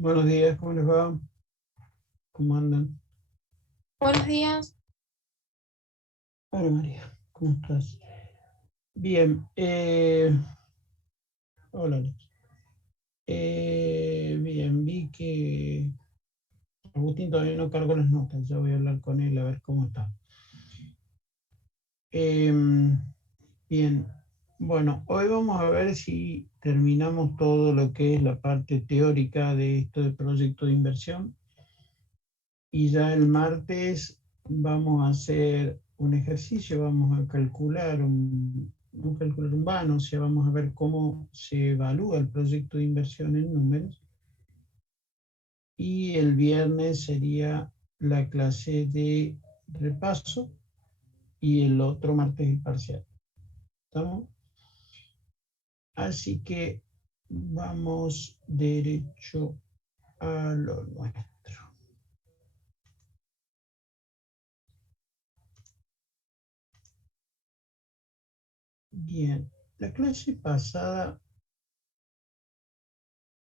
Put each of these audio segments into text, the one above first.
Buenos días, ¿cómo les va? ¿Cómo andan? Buenos días. Hola María, ¿cómo estás? Bien, hola Alex. Bien, vi que Agustín todavía no cargó las notas, ya voy a hablar con él a ver cómo está. Bien, bueno, hoy vamos a ver si terminamos todo lo que es la parte teórica de esto de proyecto de inversión y ya el martes vamos a hacer un ejercicio, vamos a calcular un cálculo urbano, o sea, vamos a ver cómo se evalúa el proyecto de inversión en números. Y el viernes sería la clase de repaso y el otro martes el parcial. ¿Estamos? Así que vamos derecho a lo nuestro. Bien, la clase pasada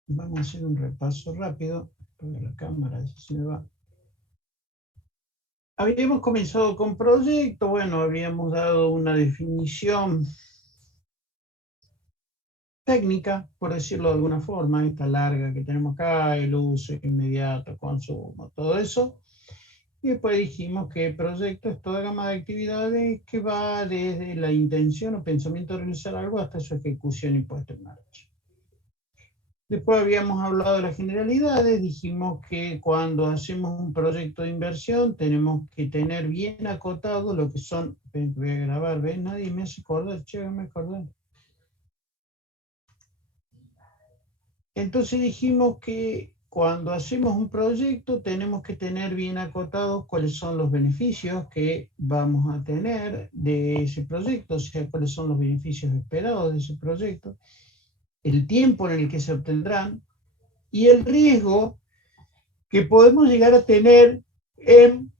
vamos a hacer un repaso rápido. Porque la cámara se me va. Habíamos comenzado con proyecto, bueno, habíamos dado una definición técnica, por decirlo de alguna forma, esta larga que tenemos acá, el uso inmediato, consumo, todo eso. Y después dijimos que el proyecto es toda gama de actividades que va desde la intención o pensamiento de realizar algo hasta su ejecución y puesta en marcha. Después habíamos hablado de las generalidades, dijimos que cuando hacemos un proyecto de inversión tenemos que tener bien acotado lo que son, voy a grabar, ¿ves? Nadie me hace acordar, che, me acordar. Entonces dijimos que cuando hacemos un proyecto tenemos que tener bien acotados cuáles son los beneficios que vamos a tener de ese proyecto, o sea, cuáles son los beneficios esperados de ese proyecto, el tiempo en el que se obtendrán y el riesgo que podemos llegar a tener en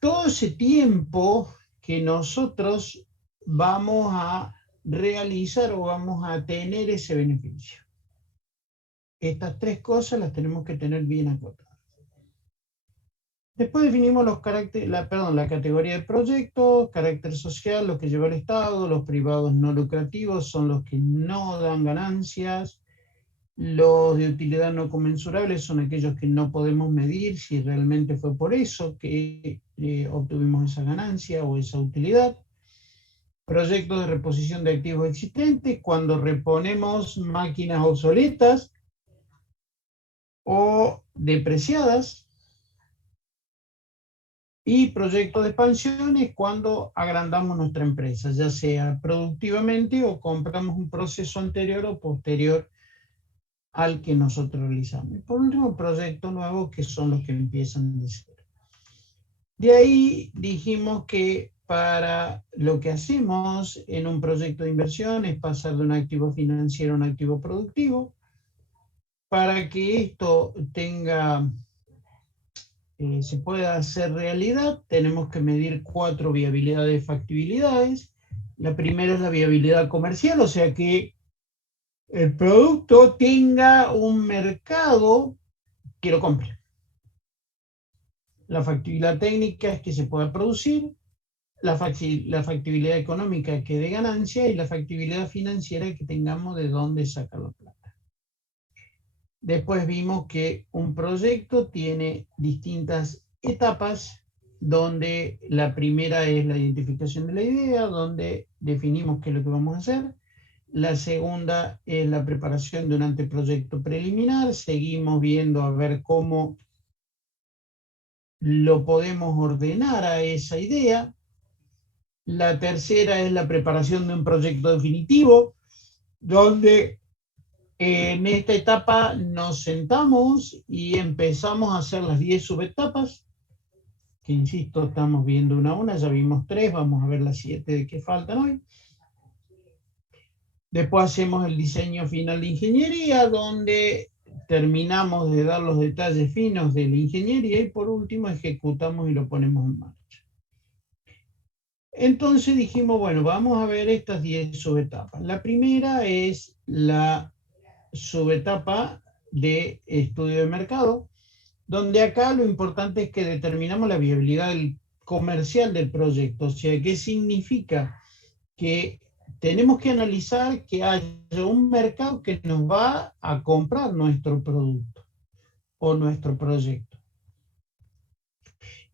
todo ese tiempo que nosotros vamos a realizar o vamos a tener ese beneficio. Estas tres cosas las tenemos que tener bien acotadas. Después definimos los la categoría de proyectos, carácter social, los que lleva el Estado, los privados no lucrativos son los que no dan ganancias, los de utilidad no conmensurable son aquellos que no podemos medir si realmente fue por eso que obtuvimos esa ganancia o esa utilidad. Proyectos de reposición de activos existentes, cuando reponemos máquinas obsoletas o depreciadas. Y proyectos de expansión es cuando agrandamos nuestra empresa, ya sea productivamente o compramos un proceso anterior o posterior al que nosotros realizamos. Y por último, proyectos nuevos que son los que empiezan de cero. De ahí dijimos que para lo que hacemos en un proyecto de inversión es pasar de un activo financiero a un activo productivo. Para que esto se pueda hacer realidad, tenemos que medir 4 viabilidades y factibilidades. La primera es la viabilidad comercial, o sea que el producto tenga un mercado que lo compre. La factibilidad técnica es que se pueda producir, la factibilidad económica que dé ganancia y la factibilidad financiera que tengamos de dónde sacar la plata. Después vimos que un proyecto tiene distintas etapas, donde la primera es la identificación de la idea, donde definimos qué es lo que vamos a hacer. La segunda es la preparación de un anteproyecto preliminar. Seguimos viendo a ver cómo lo podemos ordenar a esa idea. La tercera es la preparación de un proyecto definitivo, donde en esta etapa nos sentamos y empezamos a hacer las 10 subetapas, que insisto, estamos viendo una a una, ya vimos 3, vamos a ver las 7 que faltan hoy. Después hacemos el diseño final de ingeniería, donde terminamos de dar los detalles finos de la ingeniería y por último ejecutamos y lo ponemos en marcha. Entonces dijimos, bueno, vamos a ver estas 10 subetapas. La primera es la subetapa de estudio de mercado, donde acá lo importante es que determinamos la viabilidad comercial del proyecto. O sea, ¿qué significa? Que tenemos que analizar que haya un mercado que nos va a comprar nuestro producto o nuestro proyecto.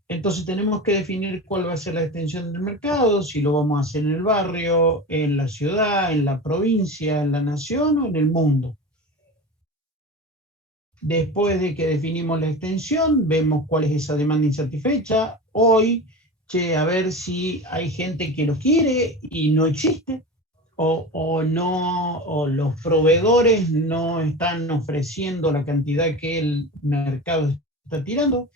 Entonces tenemos que definir cuál va a ser la extensión del mercado, si lo vamos a hacer en el barrio, en la ciudad, en la provincia, en la nación o en el mundo. Después de que definimos la extensión, vemos cuál es esa demanda insatisfecha. Hoy, a ver si hay gente que lo quiere y no existe, no, o los proveedores no están ofreciendo la cantidad que el mercado está tirando.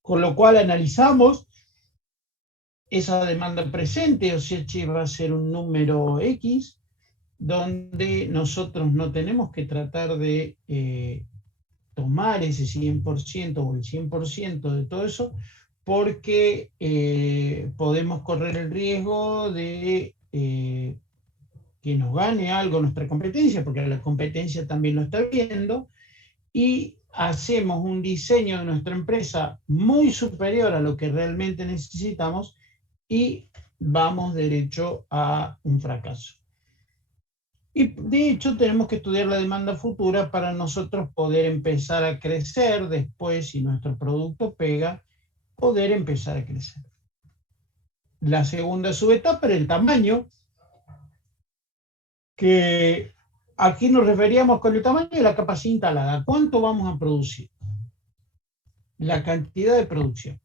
Con lo cual analizamos esa demanda presente, o sea, va a ser un número X, donde nosotros no tenemos que tratar de tomar ese 100% o el 100% de todo eso, porque podemos correr el riesgo de que nos gane algo nuestra competencia, porque la competencia también lo está viendo, y hacemos un diseño de nuestra empresa muy superior a lo que realmente necesitamos y vamos derecho a un fracaso. Y de hecho tenemos que estudiar la demanda futura para nosotros poder empezar a crecer después, si nuestro producto pega, poder empezar a crecer. La segunda subetapa era el tamaño, que aquí nos referíamos con el tamaño de la capacidad instalada. ¿Cuánto vamos a producir? La cantidad de producción.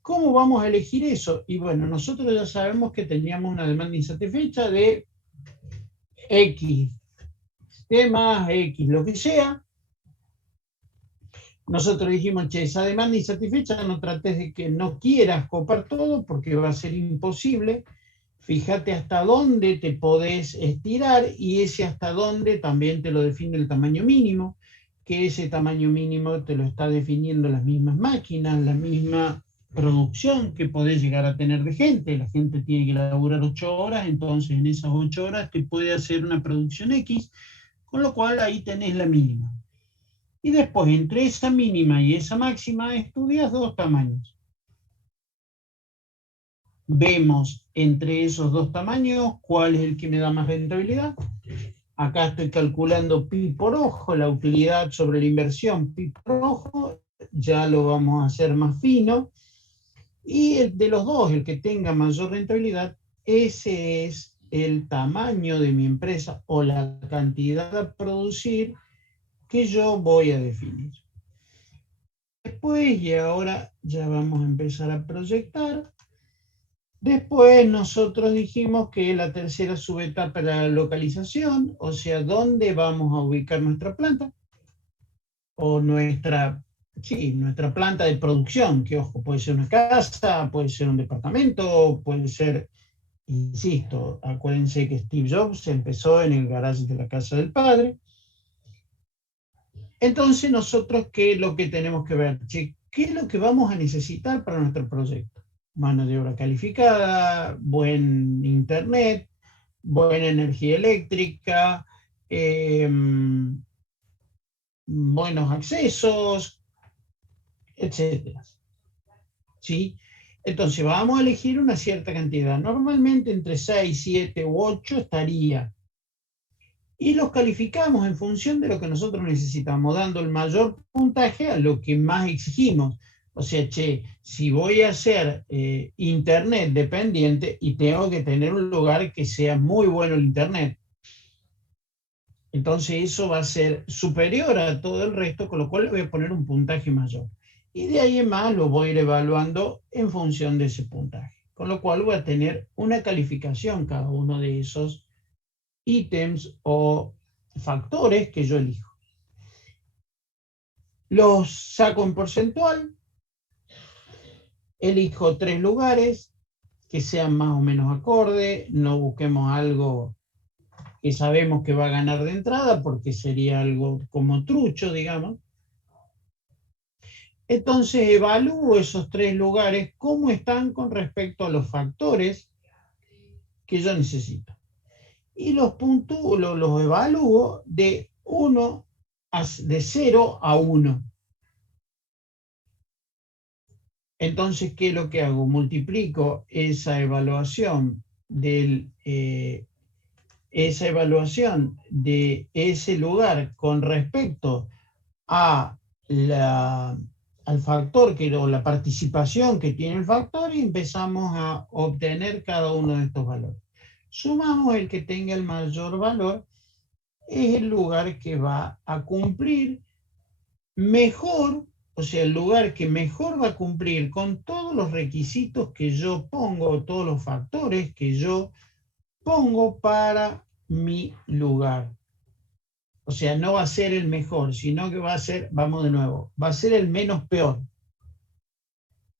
¿Cómo vamos a elegir eso? Y bueno, nosotros ya sabemos que teníamos una demanda insatisfecha de X temas, X lo que sea. Nosotros dijimos, che, esa demanda insatisfecha no trates de que no quieras copar todo porque va a ser imposible. Fíjate hasta dónde te podés estirar y ese hasta dónde también te lo define el tamaño mínimo, que ese tamaño mínimo te lo está definiendo las mismas máquinas, la misma producción que podés llegar a tener de gente. La gente tiene que laburar 8 horas, entonces en esas 8 horas te puede hacer una producción X, con lo cual ahí tenés la mínima. Y después, entre esa mínima y esa máxima, estudias dos tamaños. Vemos entre esos dos tamaños cuál es el que me da más rentabilidad. Acá estoy calculando pi por ojo, la utilidad sobre la inversión pi por ojo, ya lo vamos a hacer más fino. Y de los dos, el que tenga mayor rentabilidad, ese es el tamaño de mi empresa o la cantidad a producir que yo voy a definir. Después, y ahora ya vamos a empezar a proyectar. Después nosotros dijimos que la tercera subetapa era la localización, o sea, dónde vamos a ubicar nuestra planta o nuestra planta de producción, que ojo, puede ser una casa, puede ser un departamento, puede ser, insisto, acuérdense que Steve Jobs empezó en el garage de la casa del padre. Entonces nosotros, ¿qué es lo que tenemos que ver? ¿Qué es lo que vamos a necesitar para nuestro proyecto? Mano de obra calificada, buen internet, buena energía eléctrica, buenos accesos, etcétera. ¿Sí? Entonces vamos a elegir una cierta cantidad. Normalmente entre 6, 7 u 8 estaría. Y los calificamos en función de lo que nosotros necesitamos, dando el mayor puntaje a lo que más exigimos. O sea, si voy a hacer internet dependiente y tengo que tener un lugar que sea muy bueno el internet, entonces eso va a ser superior a todo el resto, con lo cual le voy a poner un puntaje mayor. Y de ahí en más lo voy a ir evaluando en función de ese puntaje. Con lo cual voy a tener una calificación cada uno de esos ítems o factores que yo elijo. Los saco en porcentual, elijo 3 lugares que sean más o menos acorde, no busquemos algo que sabemos que va a ganar de entrada porque sería algo como trucho, digamos. Entonces evalúo esos 3 lugares, cómo están con respecto a los factores que yo necesito. Y los evalúo de 1 de 0 a 1. Entonces, ¿qué es lo que hago? Multiplico esa evaluación de ese lugar con respecto a al factor o la participación que tiene el factor y empezamos a obtener cada uno de estos valores. Sumamos el que tenga el mayor valor, es el lugar que va a cumplir mejor, o sea, el lugar que mejor va a cumplir con todos los requisitos que yo pongo, todos los factores que yo pongo para mi lugar. O sea, no va a ser el mejor, sino que va a ser, vamos de nuevo, va a ser el menos peor.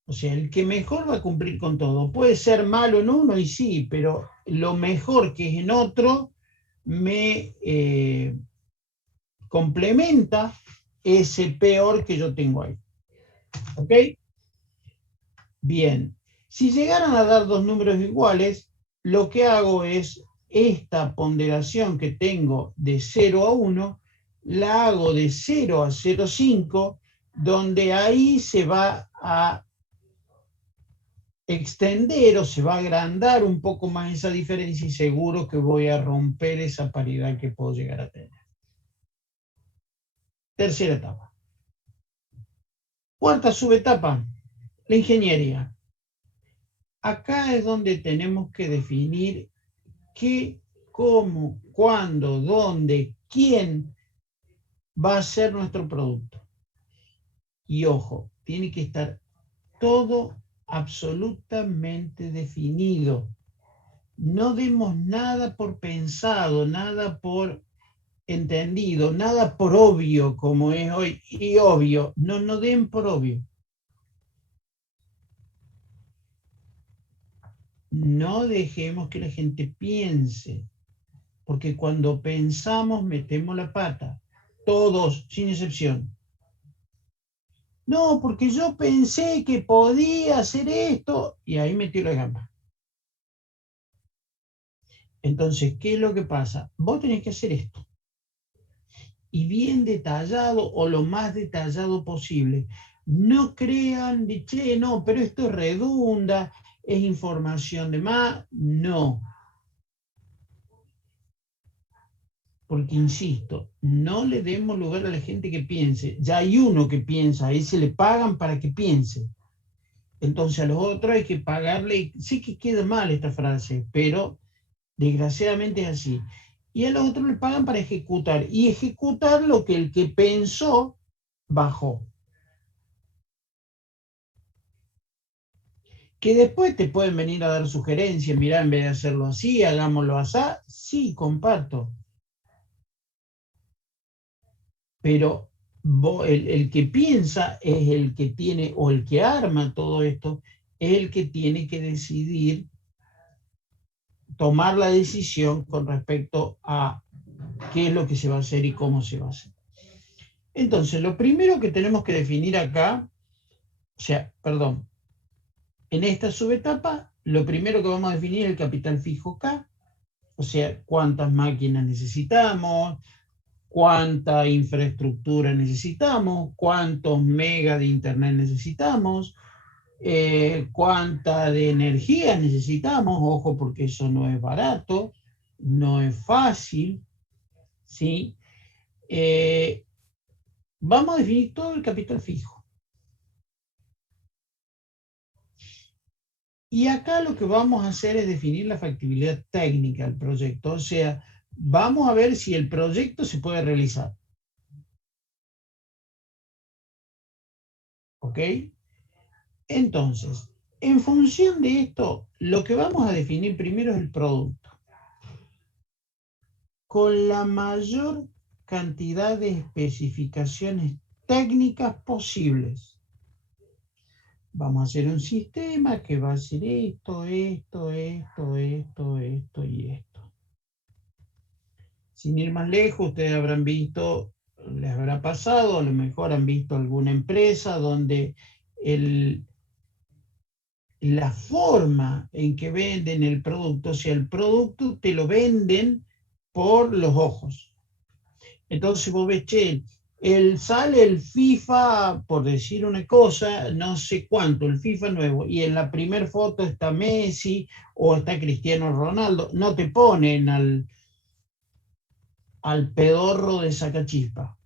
O sea, el que mejor va a cumplir con todo. Puede ser malo en uno y sí, pero lo mejor que es en otro me complementa ese peor que yo tengo ahí. ¿Ok? Bien. Si llegaran a dar dos números iguales, lo que hago es esta ponderación que tengo de 0 a 1, la hago de 0 a 0,5, donde ahí se va a extender o se va a agrandar un poco más esa diferencia y seguro que voy a romper esa paridad que puedo llegar a tener. Tercera etapa. Cuarta subetapa, la ingeniería. Acá es donde tenemos que definir qué, cómo, cuándo, dónde, quién va a ser nuestro producto. Y ojo, tiene que estar todo absolutamente definido. No demos nada por pensado, nada por entendido, nada por obvio como es hoy, y obvio, no den por obvio. No dejemos que la gente piense, porque cuando pensamos metemos la pata, todos, sin excepción. No, porque yo pensé que podía hacer esto, y ahí metió la gamba. Entonces, ¿qué es lo que pasa? Vos tenés que hacer esto. Y bien detallado o lo más detallado posible. No crean de, che, no, pero esto redunda, es información de más. No. Porque, insisto, no le demos lugar a la gente que piense. Ya hay uno que piensa, ahí se le pagan para que piense. Entonces a los otros hay que pagarle, sé que queda mal esta frase, pero desgraciadamente es así. Y a los otros le pagan para ejecutar. Y ejecutar lo que el que pensó bajó. Que después te pueden venir a dar sugerencias, mirá, en vez de hacerlo así, hagámoslo así. Sí, comparto. Pero el que piensa es el que tiene, o el que arma todo esto, es el que tiene que decidir, tomar la decisión con respecto a qué es lo que se va a hacer y cómo se va a hacer. Entonces, lo primero que tenemos que definir acá, en esta subetapa, lo primero que vamos a definir es el capital fijo K, o sea, cuántas máquinas necesitamos, cuánta infraestructura necesitamos, cuántos megas de internet necesitamos, cuánta de energía necesitamos, ojo porque eso no es barato, no es fácil, ¿sí? Vamos a definir todo el capital fijo. Y acá lo que vamos a hacer es definir la factibilidad técnica del proyecto, o sea, vamos a ver si el proyecto se puede realizar. ¿Ok? Entonces, en función de esto, lo que vamos a definir primero es el producto. Con la mayor cantidad de especificaciones técnicas posibles. Vamos a hacer un sistema que va a hacer esto, esto, esto, esto, esto y esto. Sin ir más lejos, ustedes habrán visto, les habrá pasado, a lo mejor han visto alguna empresa donde la forma en que venden el producto, o sea, el producto te lo venden por los ojos. Entonces vos ves, che, Sale el FIFA, por decir una cosa, no sé cuánto, el FIFA nuevo, y en la primera foto está Messi o está Cristiano Ronaldo, no te ponen al pedorro de Sacachispa.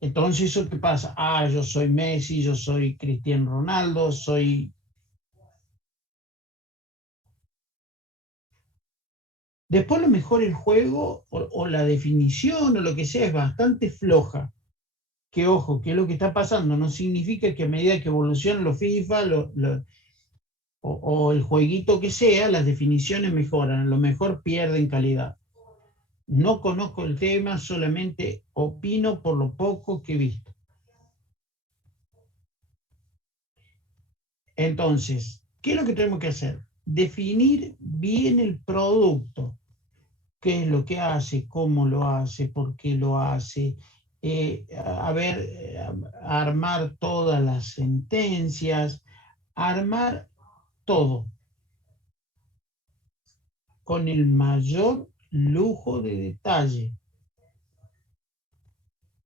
Entonces, ¿eso qué pasa? Ah, yo soy Messi, yo soy Cristiano Ronaldo, soy... Después lo mejor el juego o la definición o lo que sea es bastante floja. Que ojo, que lo que está pasando no significa que a medida que evolucionan los FIFA o el jueguito que sea, las definiciones mejoran, a lo mejor pierden calidad. No conozco el tema, solamente opino por lo poco que he visto. Entonces, ¿qué es lo que tenemos que hacer? Definir bien el producto, qué es lo que hace, cómo lo hace, por qué lo hace, armar todas las sentencias, armar todo con el mayor lujo de detalle.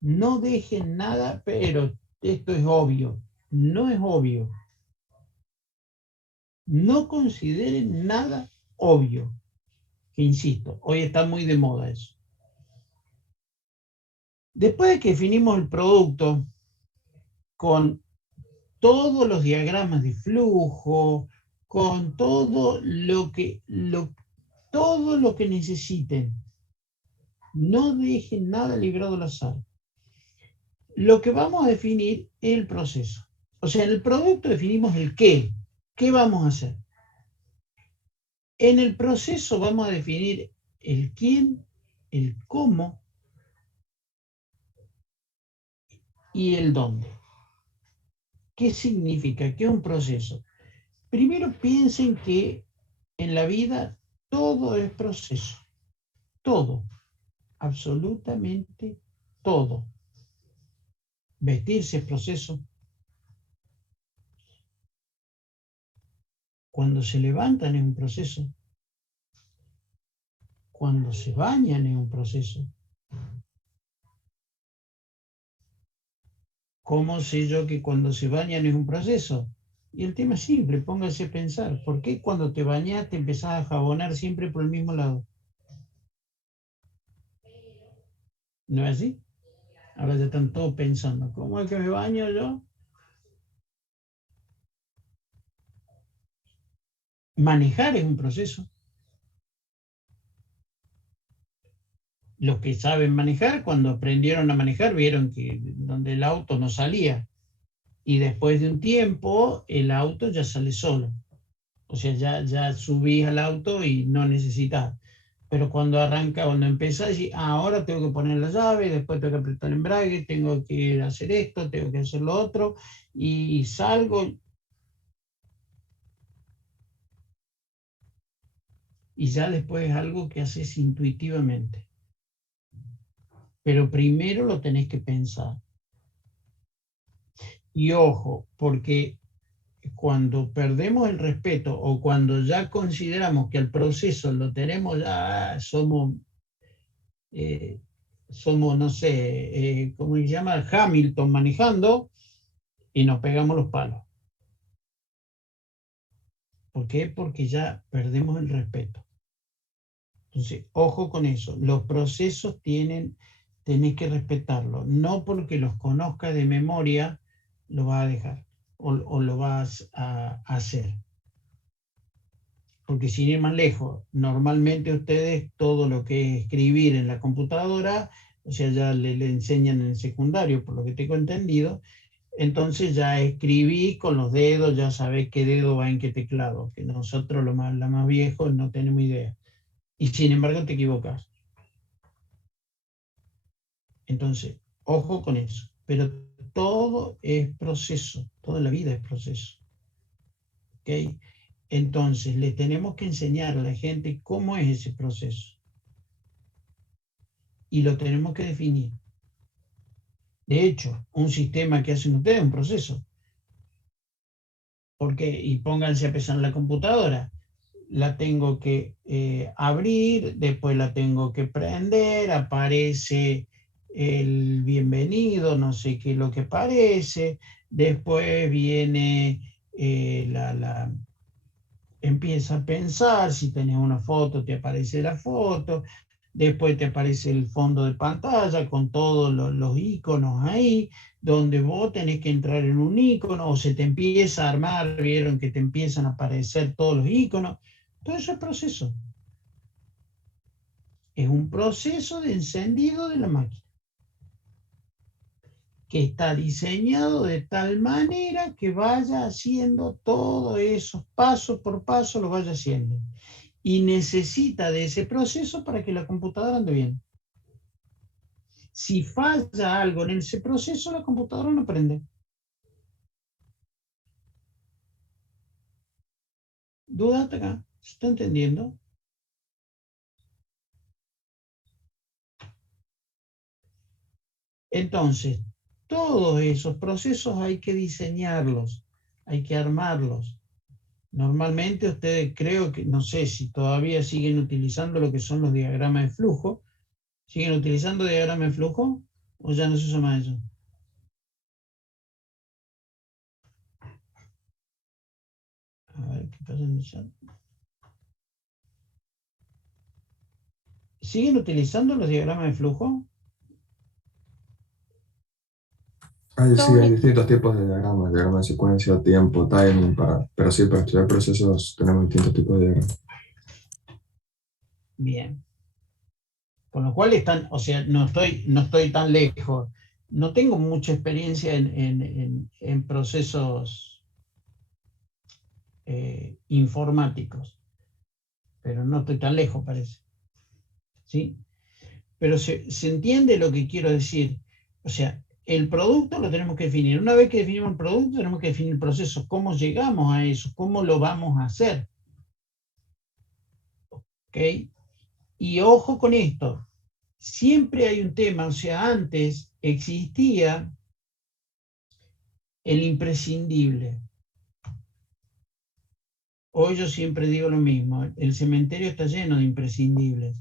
No dejen nada, pero esto es obvio, no es obvio. No consideren nada obvio, que insisto, hoy está muy de moda eso. Después de que definimos el producto con todos los diagramas de flujo, con todo lo que necesiten, no dejen nada librado al azar. Lo que vamos a definir es el proceso. O sea, en el producto definimos el qué. ¿Qué vamos a hacer? En el proceso vamos a definir el quién, el cómo y el dónde. ¿Qué significa? ¿Qué es un proceso? Primero piensen que en la vida todo es proceso. Todo. Absolutamente todo. Vestirse es proceso. Cuando se levantan es un proceso. Cuando se bañan es un proceso. ¿Cómo sé yo que cuando se bañan es un proceso? Y el tema es simple, póngase a pensar. ¿Por qué cuando te bañas te empezás a jabonar siempre por el mismo lado? ¿No es así? Ahora ya están todos pensando, ¿cómo es que me baño yo? Manejar es un proceso. Los que saben manejar, cuando aprendieron a manejar, vieron que donde el auto no salía. Y después de un tiempo, el auto ya sale solo. O sea, ya subís al auto y no necesitas. Pero cuando arranca, cuando empezás, y ahora tengo que poner la llave, después tengo que apretar el embrague, tengo que hacer esto, tengo que hacer lo otro, y salgo, y ya después es algo que haces intuitivamente. Pero primero lo tenés que pensar. Y ojo, porque cuando perdemos el respeto o cuando ya consideramos que el proceso lo tenemos, ya eh, somos no sé, ¿cómo se llama? Hamilton manejando y nos pegamos los palos. ¿Por qué? Porque ya perdemos el respeto. Entonces, ojo con eso. Los procesos tenés que respetarlos. No porque los conozcas de memoria, lo vas a dejar o lo vas a hacer. Porque sin ir más lejos, normalmente ustedes todo lo que es escribir en la computadora, o sea, ya le enseñan en el secundario, por lo que tengo entendido, entonces ya escribí con los dedos, ya sabés qué dedo va en qué teclado, que nosotros los más viejos no tenemos idea. Y sin embargo te equivocas. Entonces, ojo con eso. Pero todo es proceso, toda la vida es proceso. ¿Ok? Entonces, le tenemos que enseñar a la gente cómo es ese proceso. Y lo tenemos que definir. De hecho, un sistema que hacen ustedes es un proceso. ¿Por qué? Y pónganse a pensar en la computadora. La tengo que abrir, después la tengo que prender, aparece el bienvenido, no sé qué es lo que parece, después viene empieza a pensar, si tenés una foto te aparece la foto, después te aparece el fondo de pantalla con todos los iconos ahí, donde vos tenés que entrar en un icono o se te empieza a armar, vieron que te empiezan a aparecer todos los iconos. Todo eso es proceso. Es un proceso de encendido de la máquina, que está diseñado de tal manera que vaya haciendo todos esos pasos por paso, lo vaya haciendo. Y necesita de ese proceso para que la computadora ande bien. Si falla algo en ese proceso, la computadora no prende. ¿Duda hasta acá? ¿Se está entendiendo? Entonces, todos esos procesos hay que diseñarlos, hay que armarlos. Normalmente ustedes creo que, no sé si todavía siguen utilizando lo que son los diagramas de flujo. ¿Siguen utilizando diagramas de flujo o ya no se usa más eso? A ver, ¿qué pasa en el chat? ¿Siguen utilizando los diagramas de flujo? Lo Sí, hay único, distintos tipos de diagrama de secuencia, tiempo, timing, pero sí, para estudiar procesos tenemos distintos tipos de diagramas. Bien. Con lo cual están, o sea, no estoy tan lejos. No tengo mucha experiencia en procesos informáticos, pero no estoy tan lejos, parece. ¿Sí? Pero se entiende lo que quiero decir. O sea, el producto lo tenemos que definir. Una vez que definimos el producto, tenemos que definir el proceso. ¿Cómo llegamos a eso? ¿Cómo lo vamos a hacer? ¿Ok? Y ojo con esto. Siempre hay un tema, o sea, antes existía el imprescindible. Hoy yo siempre digo lo mismo, el cementerio está lleno de imprescindibles.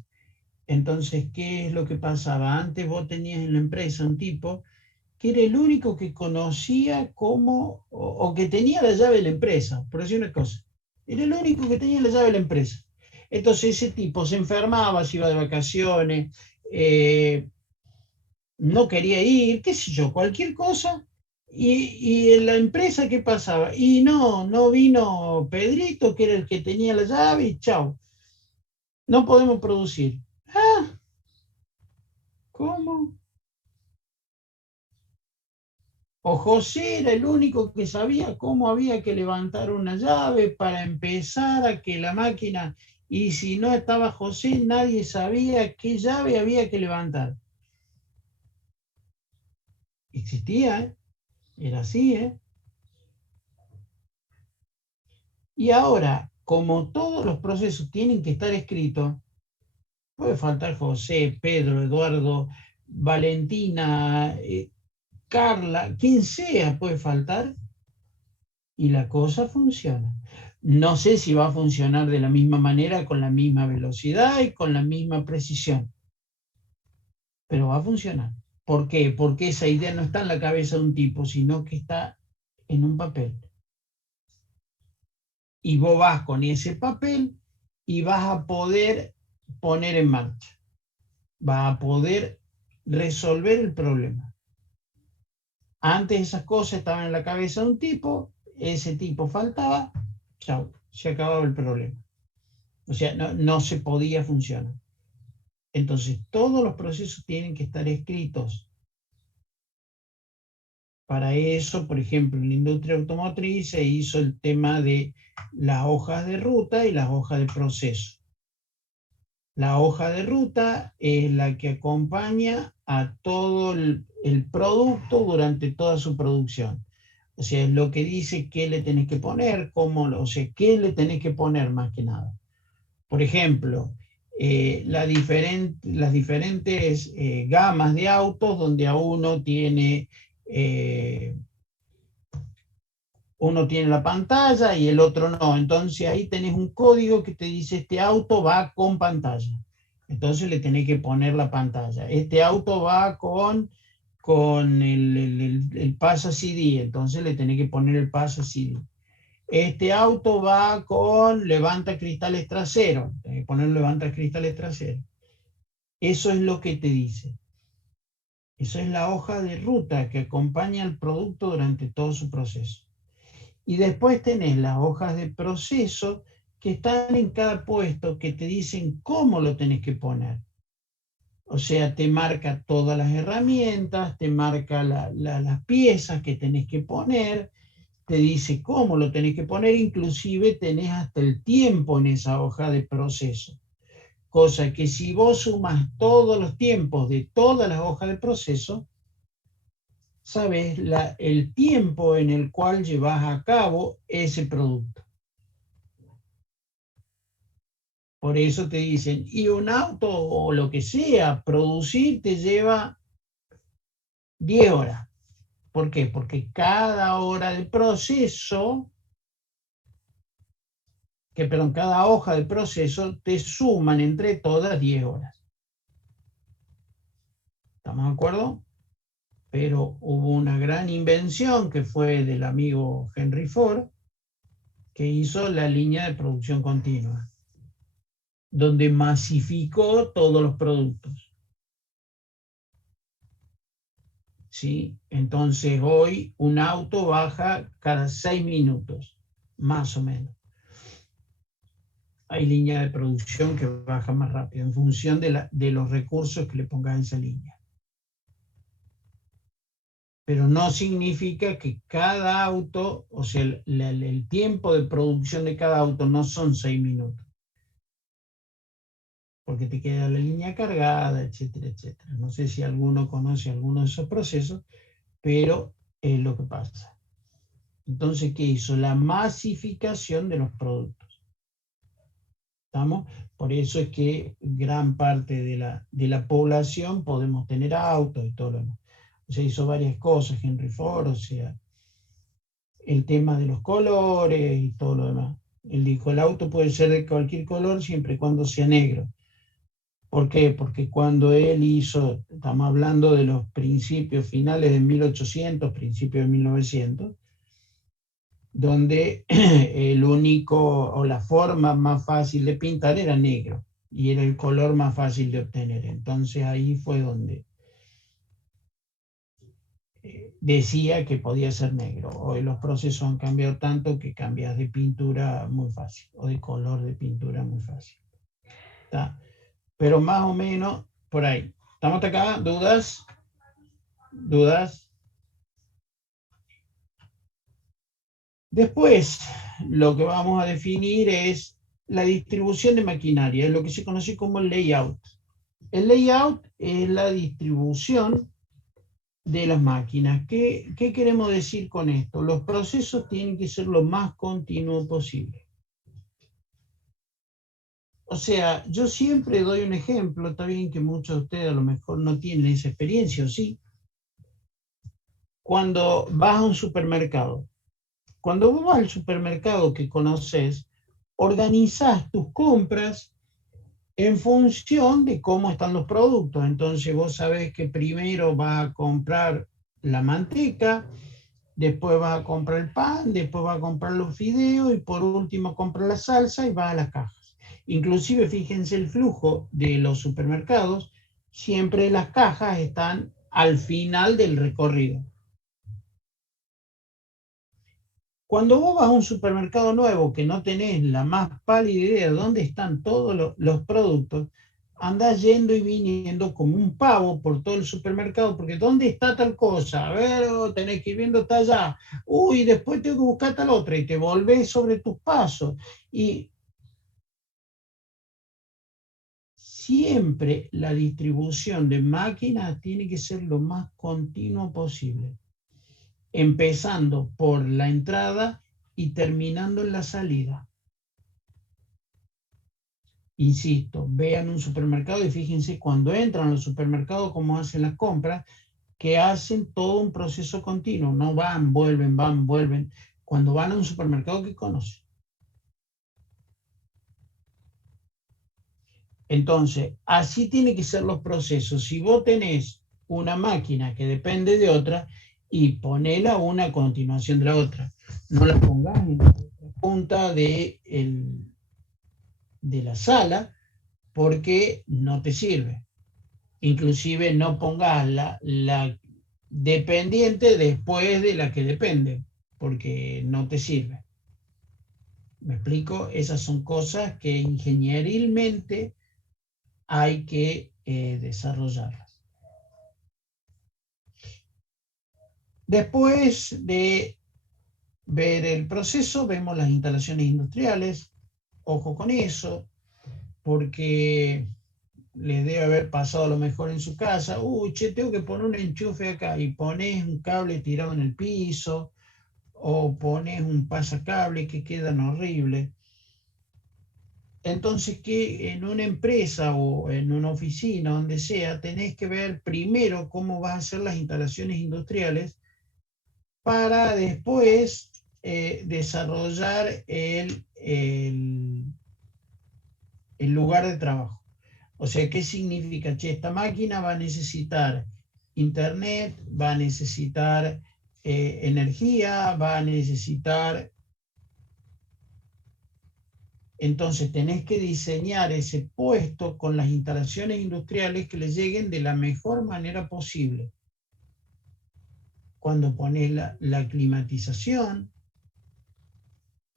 Entonces, ¿qué es lo que pasaba? Antes vos tenías en la empresa un tipo que era el único que conocía cómo, o que tenía la llave de la empresa, por decir una cosa. Era el único que tenía la llave de la empresa. Entonces ese tipo se enfermaba, se iba de vacaciones, no quería ir, qué sé yo, cualquier cosa. Y en la empresa, ¿qué pasaba? Y no vino Pedrito, que era el que tenía la llave, y chao, no podemos producir. Ah, ¿cómo? O José era el único que sabía cómo había que levantar una llave para empezar a que la máquina, y si no estaba José, nadie sabía qué llave había que levantar. Existía, ¿eh? Era así, ¿eh? Y ahora, como todos los procesos tienen que estar escritos, puede faltar José, Pedro, Eduardo, Valentina, Carla, quien sea puede faltar y la cosa funciona. No sé si va a funcionar de la misma manera, con la misma velocidad y con la misma precisión, pero va a funcionar. ¿Por qué? Porque esa idea no está en la cabeza de un tipo, sino que está en un papel. Y vos vas con ese papel y vas a poder poner en marcha, vas a poder resolver el problema. Antes esas cosas estaban en la cabeza de un tipo, ese tipo faltaba, chao, se acababa el problema. O sea, no se podía funcionar. Entonces, todos los procesos tienen que estar escritos. Para eso, por ejemplo, en la industria automotriz se hizo el tema de las hojas de ruta y las hojas de proceso. La hoja de ruta es la que acompaña a todo el producto durante toda su producción. O sea, es lo que dice qué le tenés que poner, cómo, o sea, qué le tenés que poner más que nada. Por ejemplo, las diferentes gamas de autos donde a uno tiene la pantalla y el otro no. Entonces ahí tenés un código que te dice este auto va con pantalla. Entonces le tenés que poner la pantalla. Este auto va con el paso CD, entonces le tenés que poner el paso CD. Este auto va con levanta cristales traseros, tenés que poner levanta cristales traseros. Eso es lo que te dice. Esa es la hoja de ruta que acompaña al producto durante todo su proceso. Y después tenés las hojas de proceso que están en cada puesto, que te dicen cómo lo tenés que poner. O sea, te marca todas las herramientas, te marca las piezas que tenés que poner, te dice cómo lo tenés que poner, inclusive tenés hasta el tiempo en esa hoja de proceso. Cosa que si vos sumas todos los tiempos de todas las hojas de proceso, sabes el tiempo en el cual llevas a cabo ese producto. Por eso te dicen, y un auto o lo que sea, producir te lleva 10 horas. ¿Por qué? Porque cada hora de proceso, cada hoja de proceso te suman entre todas 10 horas. ¿Estamos de acuerdo? Pero hubo una gran invención que fue del amigo Henry Ford, que hizo la línea de producción continua, donde masificó todos los productos. ¿Sí? Entonces hoy un auto baja cada 6 minutos, más o menos. Hay línea de producción que baja más rápido en función de los recursos que le pongas en esa línea. Pero no significa que cada auto, o sea, el tiempo de producción de cada auto no son 6 minutos. Porque te queda la línea cargada, etcétera, etcétera. No sé si alguno conoce alguno de esos procesos, pero es lo que pasa. Entonces, ¿qué hizo? La masificación de los productos. ¿Estamos? Por eso es que gran parte de la población podemos tener autos y todo lo demás. O sea, hizo varias cosas Henry Ford, o sea, el tema de los colores y todo lo demás. Él dijo, el auto puede ser de cualquier color siempre y cuando sea negro. ¿Por qué? Porque cuando él hizo, estamos hablando de los principios finales de 1800, principios de 1900, donde el único o la forma más fácil de pintar era negro y era el color más fácil de obtener. Entonces ahí fue donde decía que podía ser negro. Hoy los procesos han cambiado tanto que cambias de pintura muy fácil o de color de pintura muy fácil. ¿Está? Pero más o menos por ahí. ¿Estamos hasta acá? ¿Dudas? ¿Dudas? Después, lo que vamos a definir es la distribución de maquinaria, lo que se conoce como el layout. El layout es la distribución de las máquinas. ¿Qué queremos decir con esto? Los procesos tienen que ser lo más continuo posible. O sea, yo siempre doy un ejemplo, está bien que muchos de ustedes a lo mejor no tienen esa experiencia, ¿o sí? Cuando vas a un supermercado, cuando vos vas al supermercado que conoces, organizás tus compras en función de cómo están los productos. Entonces vos sabés que primero vas a comprar la manteca, después vas a comprar el pan, después vas a comprar los fideos y por último compras la salsa y vas a las cajas. Inclusive fíjense el flujo de los supermercados, siempre las cajas están al final del recorrido. Cuando vos vas a un supermercado nuevo que no tenés la más pálida idea de dónde están todos los productos, andás yendo y viniendo como un pavo por todo el supermercado, porque ¿dónde está tal cosa? A ver, tenés que ir viendo hasta allá. Uy, después tengo que buscar tal otra y te volvés sobre tus pasos. Y siempre la distribución de máquinas tiene que ser lo más continuo posible, empezando por la entrada y terminando en la salida. Insisto, vean un supermercado y fíjense cuando entran al supermercado cómo hacen las compras, que hacen todo un proceso continuo, no van, vuelven, cuando van a un supermercado que conocen. Entonces, así tienen que ser los procesos. Si vos tenés una máquina que depende de otra, y ponela una a continuación de la otra. No la pongas en la punta de la sala porque no te sirve. Inclusive no pongas la dependiente después de la que depende, porque no te sirve. ¿Me explico? Esas son cosas que ingenierilmente hay que desarrollarlas. Después de ver el proceso, vemos las instalaciones industriales. Ojo con eso, porque les debe haber pasado a lo mejor en su casa. Che, tengo que poner un enchufe acá, y pones un cable tirado en el piso, o pones un pasacable que quedan horribles. Entonces, que en una empresa o en una oficina, donde sea, tenés que ver primero cómo vas a hacer las instalaciones industriales para después desarrollar el lugar de trabajo. O sea, ¿qué significa? Che, esta máquina va a necesitar internet, va a necesitar energía, va a necesitar... Entonces tenés que diseñar ese puesto con las instalaciones industriales que le lleguen de la mejor manera posible. Cuando pones la climatización,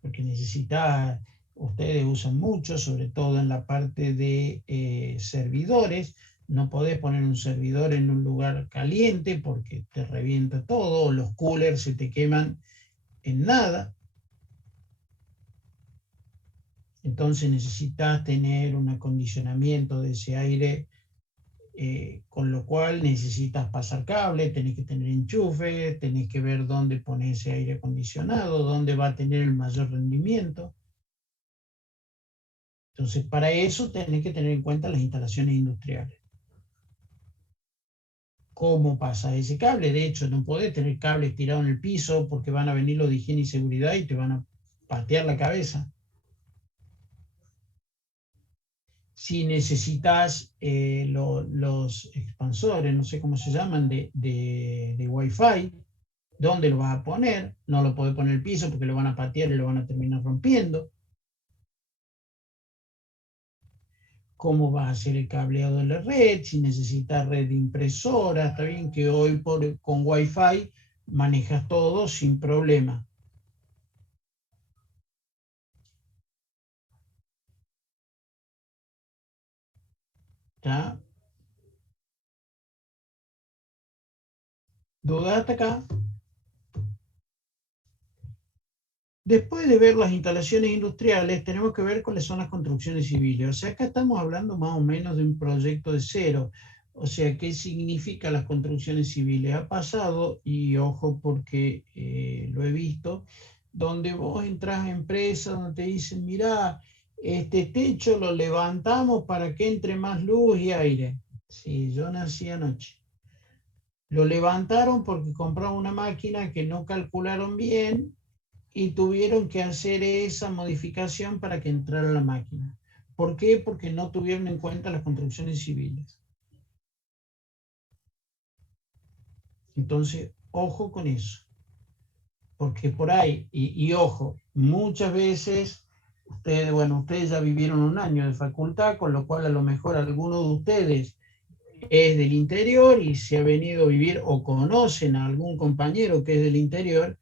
porque necesitas, ustedes usan mucho, sobre todo en la parte de servidores. No podés poner un servidor en un lugar caliente porque te revienta todo, o los coolers se te queman en nada. Entonces necesitas tener un acondicionamiento de ese aire, con lo cual necesitas pasar cable, tenés que tener enchufe, tenés que ver dónde pones ese aire acondicionado, dónde va a tener el mayor rendimiento. Entonces, para eso tenés que tener en cuenta las instalaciones industriales. ¿Cómo pasa ese cable? De hecho, no podés tener cables tirados en el piso porque van a venir los de higiene y seguridad y te van a patear la cabeza. Si necesitas los expansores, no sé cómo se llaman, de Wi-Fi, ¿dónde lo vas a poner? No lo podés poner en el piso porque lo van a patear y lo van a terminar rompiendo. ¿Cómo vas a hacer el cableado de la red? Si necesitas red de impresora, está bien que hoy con Wi-Fi manejas todo sin problema. ¿Está? ¿Dudas hasta acá? Después de ver las instalaciones industriales, tenemos que ver cuáles son las construcciones civiles. O sea, acá estamos hablando más o menos de un proyecto de cero. O sea, ¿qué significa las construcciones civiles? Ha pasado, y ojo porque lo he visto, donde vos entras a empresas donde te dicen, mirá, este techo lo levantamos para que entre más luz y aire. Sí, yo nací anoche. Lo levantaron porque compraron una máquina que no calcularon bien y tuvieron que hacer esa modificación para que entrara la máquina. ¿Por qué? Porque no tuvieron en cuenta las construcciones civiles. Entonces, ojo con eso. Porque por ahí, y ojo, muchas veces, ustedes ya vivieron un año de facultad, con lo cual a lo mejor alguno de ustedes es del interior y se ha venido a vivir o conocen a algún compañero que es del interior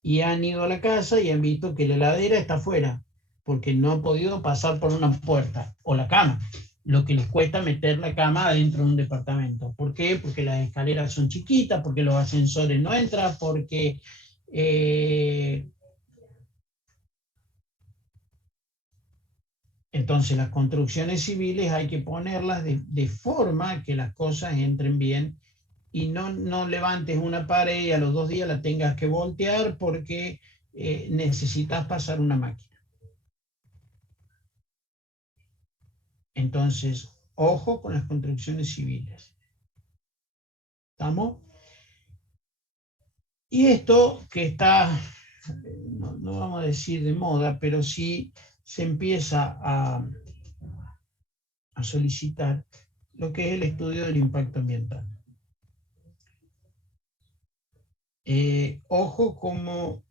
y han ido a la casa y han visto que la heladera está afuera porque no han podido pasar por una puerta o la cama. Lo que les cuesta meter la cama adentro de un departamento. ¿Por qué? Porque las escaleras son chiquitas, porque los ascensores no entran, porque entonces las construcciones civiles hay que ponerlas de forma que las cosas entren bien y no levantes una pared y a los 2 días la tengas que voltear porque necesitas pasar una máquina. Entonces, ojo con las construcciones civiles. ¿Estamos? Y esto que está, no vamos a decir de moda, pero sí se empieza a solicitar lo que es el estudio del impacto ambiental. Ojo cómo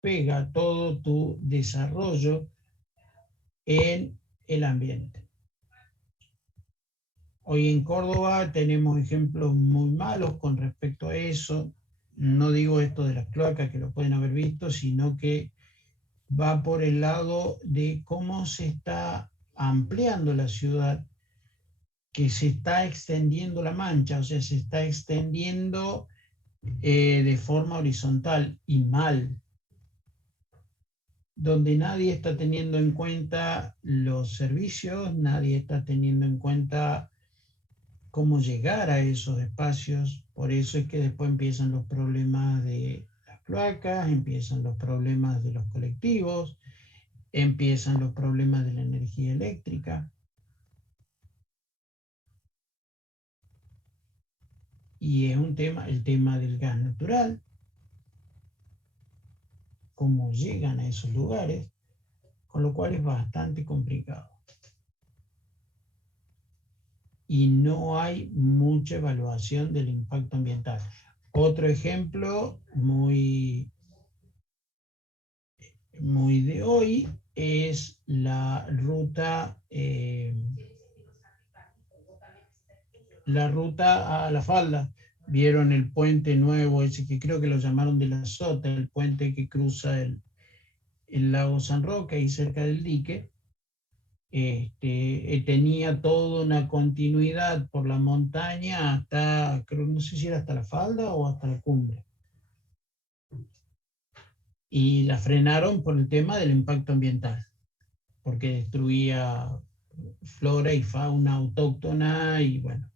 pega todo tu desarrollo en el ambiente. Hoy en Córdoba tenemos ejemplos muy malos con respecto a eso. No digo esto de las cloacas, que lo pueden haber visto, sino que va por el lado de cómo se está ampliando la ciudad, que se está extendiendo la mancha, o sea, se está extendiendo de forma horizontal y mal, donde nadie está teniendo en cuenta los servicios, nadie está teniendo en cuenta cómo llegar a esos espacios. Por eso es que después empiezan los problemas de las cloacas, empiezan los problemas de los colectivos, empiezan los problemas de la energía eléctrica. Y es un tema, el tema del gas natural, cómo llegan a esos lugares, con lo cual es bastante complicado. Y no hay mucha evaluación del impacto ambiental. Otro ejemplo muy de hoy es la ruta a La Falda. Vieron el puente nuevo, ese que creo que lo llamaron de la Sota, el puente que cruza el lago San Roque, ahí cerca del dique. Tenía toda una continuidad por la montaña hasta, creo, no sé si era hasta La Falda o hasta la cumbre. Y la frenaron por el tema del impacto ambiental, porque destruía flora y fauna autóctona y bueno.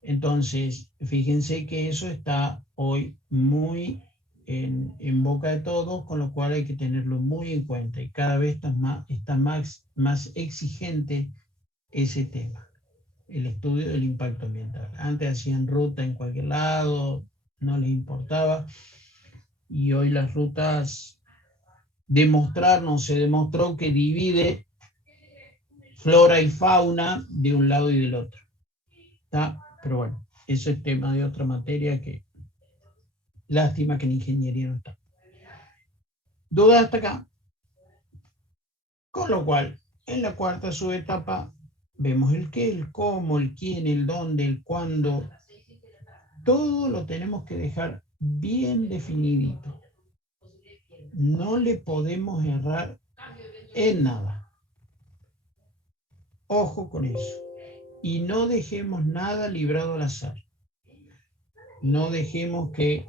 Entonces, fíjense que eso está hoy muy en boca de todos, con lo cual hay que tenerlo muy en cuenta y cada vez está más exigente ese tema, el estudio del impacto ambiental. Antes hacían ruta en cualquier lado, no les importaba, y hoy las rutas se demostró que divide flora y fauna de un lado y del otro. ¿Está? Pero bueno, eso es tema de otra materia que lástima que en ingeniería no está. ¿Dudas hasta acá? Con lo cual, en la cuarta subetapa vemos el qué, el cómo, el quién, el dónde, el cuándo. Todo lo tenemos que dejar bien definidito. No le podemos errar en nada. Ojo con eso. Y no dejemos nada librado al azar. No dejemos que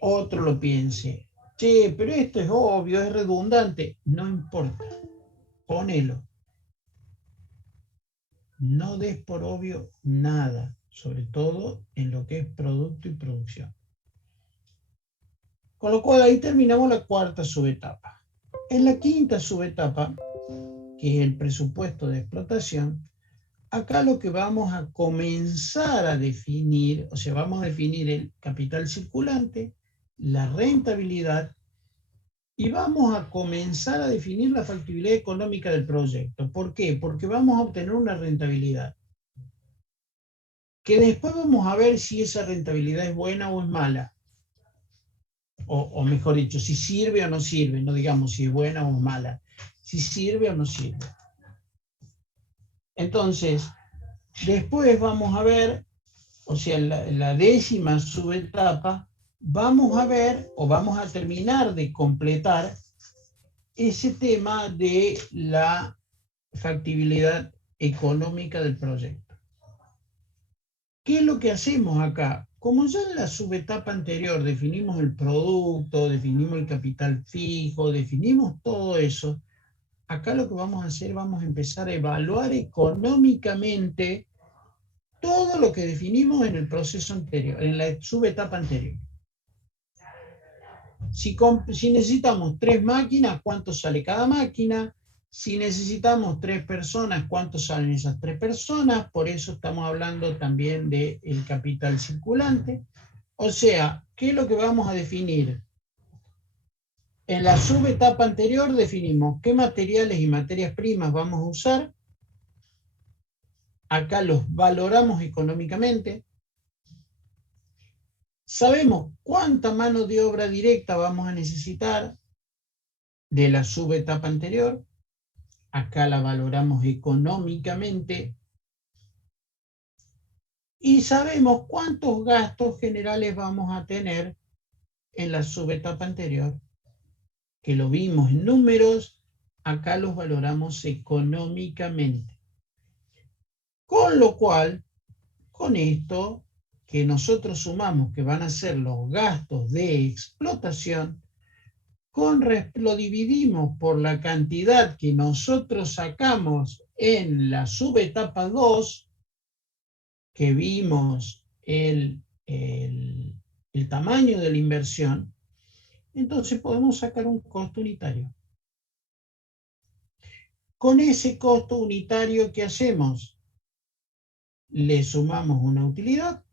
otro lo piense. Che, pero esto es obvio, es redundante. No importa. Ponelo. No des por obvio nada, sobre todo en lo que es producto y producción. Con lo cual ahí terminamos la cuarta subetapa. En la quinta subetapa, que es el presupuesto de explotación, acá lo que vamos a comenzar a definir, o sea, vamos a definir el capital circulante, la rentabilidad, y vamos a comenzar a definir la factibilidad económica del proyecto. ¿Por qué? Porque vamos a obtener una rentabilidad, que después vamos a ver si esa rentabilidad es buena o es mala. O mejor dicho, si sirve o no sirve, no digamos si es buena o mala, si sirve o no sirve. Entonces, después vamos a ver, o sea, la décima subetapa, vamos a ver o vamos a terminar de completar ese tema de la factibilidad económica del proyecto. ¿Qué es lo que hacemos acá? Como ya en la subetapa anterior definimos el producto, definimos el capital fijo, definimos todo eso, acá lo que vamos a hacer, vamos a empezar a evaluar económicamente todo lo que definimos en el proceso anterior, en la subetapa anterior. Si necesitamos 3 máquinas, ¿cuánto sale cada máquina? Si necesitamos 3 personas, ¿cuánto salen esas 3 personas? Por eso estamos hablando también del capital circulante. O sea, ¿qué es lo que vamos a definir? En la subetapa anterior definimos qué materiales y materias primas vamos a usar. Acá los valoramos económicamente. Sabemos cuánta mano de obra directa vamos a necesitar de la subetapa anterior. Acá la valoramos económicamente. Y sabemos cuántos gastos generales vamos a tener en la subetapa anterior, que lo vimos en números, acá los valoramos económicamente. Con lo cual, con esto que nosotros sumamos, que van a ser los gastos de explotación, lo dividimos por la cantidad que nosotros sacamos en la subetapa 2, que vimos el tamaño de la inversión, entonces podemos sacar un costo unitario. Con ese costo unitario, ¿qué hacemos? Le sumamos una utilidad.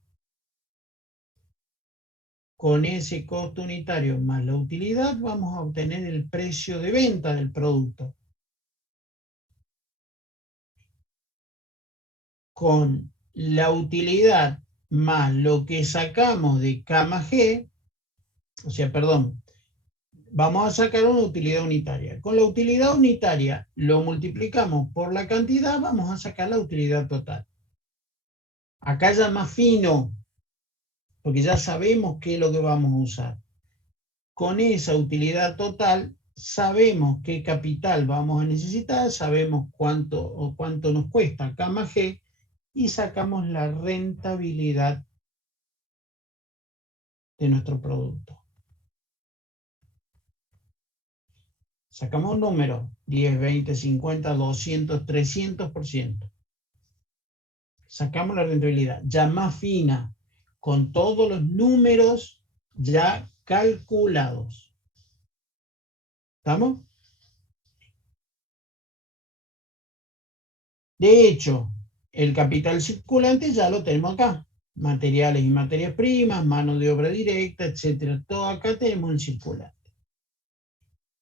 Con ese costo unitario más la utilidad vamos a obtener el precio de venta del producto. Con la utilidad más lo que sacamos de K más G, o sea, perdón, vamos a sacar una utilidad unitaria. Con la utilidad unitaria lo multiplicamos por la cantidad, vamos a sacar la utilidad total. Acá ya más fino, porque ya sabemos qué es lo que vamos a usar. Con esa utilidad total sabemos qué capital vamos a necesitar, sabemos cuánto nos cuesta K más G y sacamos la rentabilidad de nuestro producto. Sacamos un número, 10, 20, 50, 200, 300%. Sacamos la rentabilidad, ya más fina, con todos los números ya calculados. ¿Estamos? De hecho, el capital circulante ya lo tenemos acá. Materiales y materias primas, mano de obra directa, etcétera. Todo acá tenemos el circulante.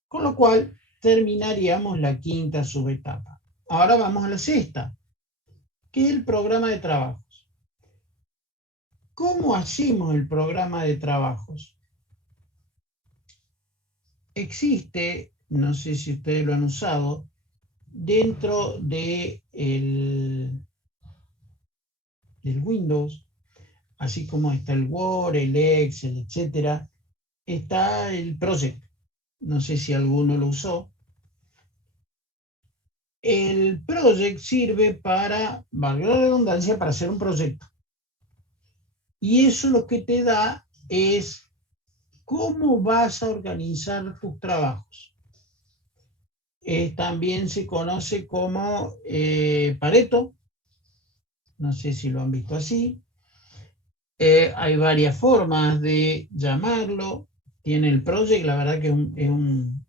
Con lo cual, terminaríamos la quinta subetapa. Ahora vamos a la sexta, que es el programa de trabajos. ¿Cómo hacemos el programa de trabajos? Existe, no sé si ustedes lo han usado, dentro del Windows, así como está el Word, el Excel, etcétera, está el Project. No sé si alguno lo usó. El Project sirve para, valga la redundancia, para hacer un proyecto. Y eso lo que te da es cómo vas a organizar tus trabajos. También se conoce como Pareto. No sé si lo han visto así. Hay varias formas de llamarlo. Tiene el Project, la verdad que es un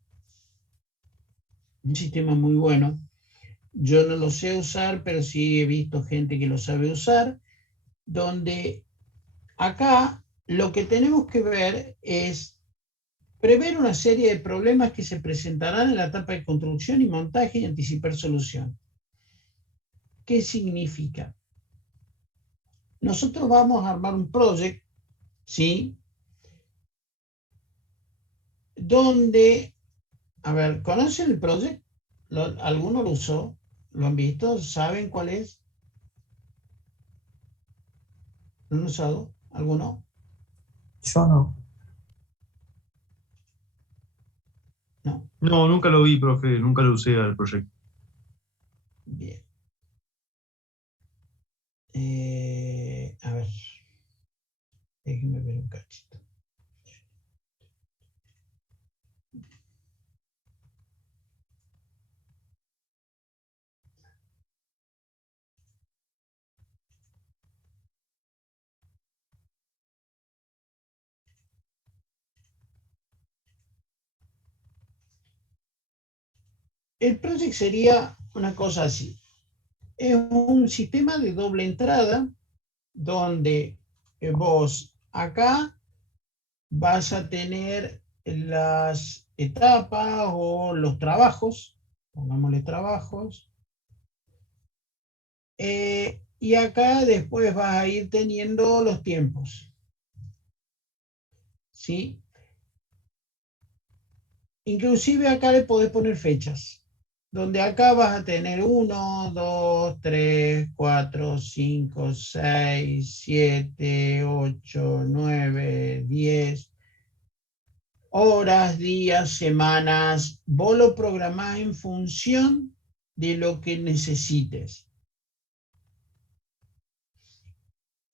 sistema muy bueno. Yo no lo sé usar, pero sí he visto gente que lo sabe usar, donde acá lo que tenemos que ver es prever una serie de problemas que se presentarán en la etapa de construcción y montaje y anticipar solución. ¿Qué significa? Nosotros vamos a armar un project, ¿sí? Donde, a ver, ¿conocen el project? ¿Alguno lo usó? ¿Lo han visto? ¿Saben cuál es? ¿Lo han usado? ¿Alguno? Yo no. No. No, nunca lo vi, profe, nunca lo usé al proyecto. Bien. A ver. Déjenme ver un cachito. El project sería una cosa así. Es un sistema de doble entrada donde vos acá vas a tener las etapas o los trabajos, pongámosle trabajos. Y acá después vas a ir teniendo los tiempos. ¿Sí? Inclusive acá le podés poner fechas, donde acá vas a tener 1, 2, 3, 4, 5, 6, 7, 8, 9, 10 horas, días, semanas. Vos lo programás en función de lo que necesites.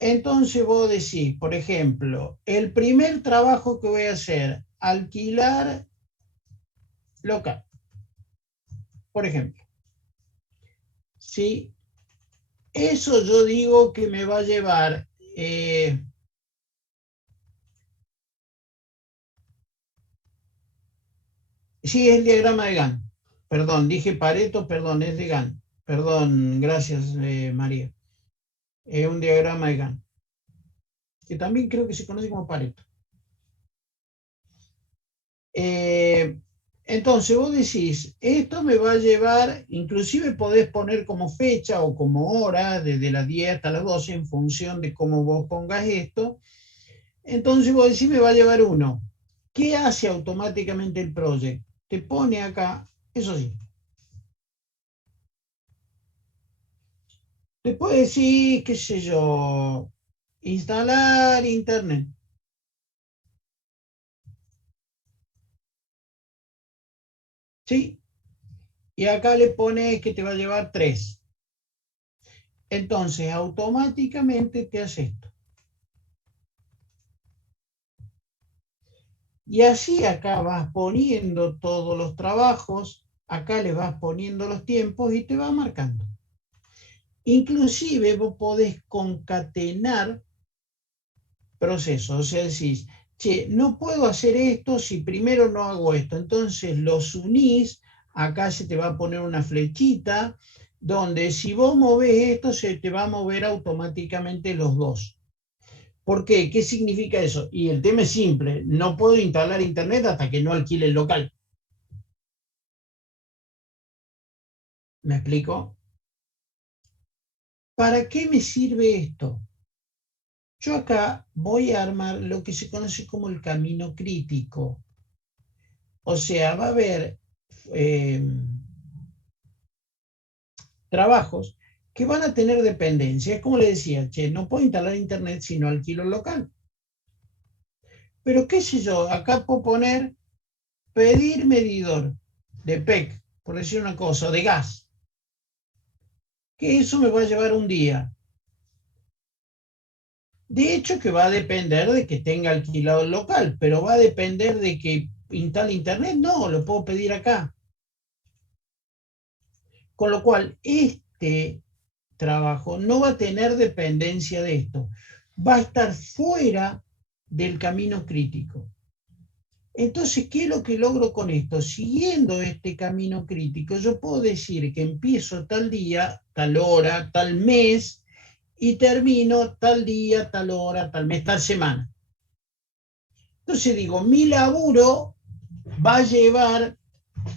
Entonces vos decís, por ejemplo, el primer trabajo que voy a hacer, alquilar local, por ejemplo. ¿Sí? Eso yo digo que me va a llevar sí, es el diagrama de Gantt. Perdón, dije Pareto, perdón, es de Gantt. Perdón, gracias, María. Es un diagrama de Gantt, que también creo que se conoce como Pareto. Entonces vos decís, esto me va a llevar, inclusive podés poner como fecha o como hora, desde las 10 hasta las 12, en función de cómo vos pongas esto. Entonces vos decís, me va a llevar uno. ¿Qué hace automáticamente el project? Te pone acá, eso sí. Después decís, qué sé yo, instalar internet. ¿Sí? Y acá le pones que te va a llevar 3. Entonces, automáticamente te hace esto. Y así acá vas poniendo todos los trabajos, acá le vas poniendo los tiempos y te va marcando. Inclusive vos podés concatenar procesos, o sea, decís, che, no puedo hacer esto si primero no hago esto. Entonces los unís, acá se te va a poner una flechita, donde si vos movés esto, se te va a mover automáticamente los dos. ¿Por qué? ¿Qué significa eso? Y el tema es simple, no puedo instalar internet hasta que no alquile el local. ¿Me explico? ¿Para qué me sirve esto? Yo acá voy a armar lo que se conoce como el camino crítico. O sea, va a haber trabajos que van a tener dependencia. Es como le decía, che, no puedo instalar internet si no alquilo el local. Pero qué sé yo, acá puedo poner pedir medidor de PEC, por decir una cosa, de gas. Que eso me va a llevar un día. De hecho, que va a depender de que tenga alquilado el local, pero va a depender de que instale internet. No, lo puedo pedir acá. Con lo cual, este trabajo no va a tener dependencia de esto. Va a estar fuera del camino crítico. Entonces, ¿qué es lo que logro con esto? Siguiendo este camino crítico, yo puedo decir que empiezo tal día, tal hora, tal mes, y termino tal día, tal hora, tal mes, tal semana. Entonces digo, mi laburo va a llevar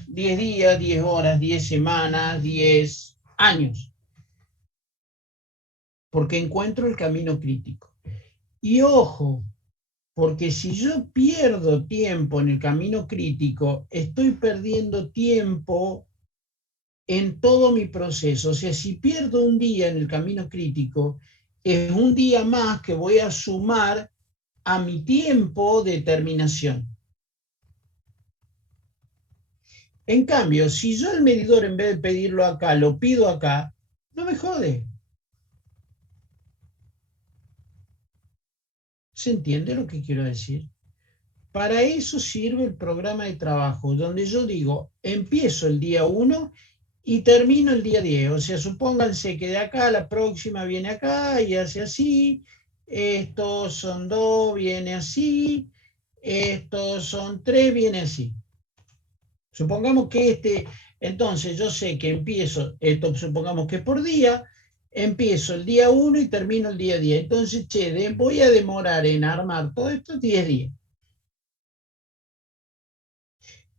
10 días, 10 horas, 10 semanas, 10 años, porque encuentro el camino crítico. Y ojo, porque si yo pierdo tiempo en el camino crítico, estoy perdiendo tiempo en todo mi proceso. O sea, si pierdo un día en el camino crítico, es un día más que voy a sumar a mi tiempo de terminación. En cambio, si yo el medidor, en vez de pedirlo acá, lo pido acá, no me jode. ¿Se entiende lo que quiero decir? Para eso sirve el programa de trabajo, donde yo digo, empiezo el día 1 y termino el día 10. O sea, supónganse que de acá a la próxima viene acá y hace así, estos son 2, viene así, estos son 3, viene así. Supongamos que entonces yo sé que empiezo, esto supongamos que por día, empiezo el día 1 y termino el día 10. Entonces, che, voy a demorar en armar todo esto 10 días.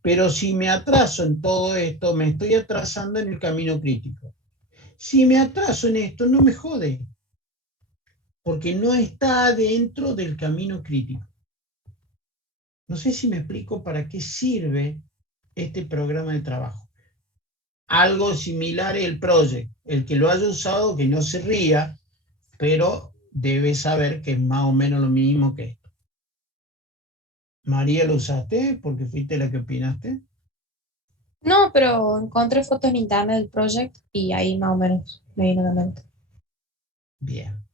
Pero si me atraso en todo esto, me estoy atrasando en el camino crítico. Si me atraso en esto, no me jode, porque no está dentro del camino crítico. No sé si me explico para qué sirve este programa de trabajo. Algo similar el project. El que lo haya usado, que no se ría, pero debe saber que es más o menos lo mismo que esto. María, ¿lo usaste? Porque fuiste la que opinaste. No, pero encontré fotos en internet del project y ahí más o menos me vino a la mente. Bien.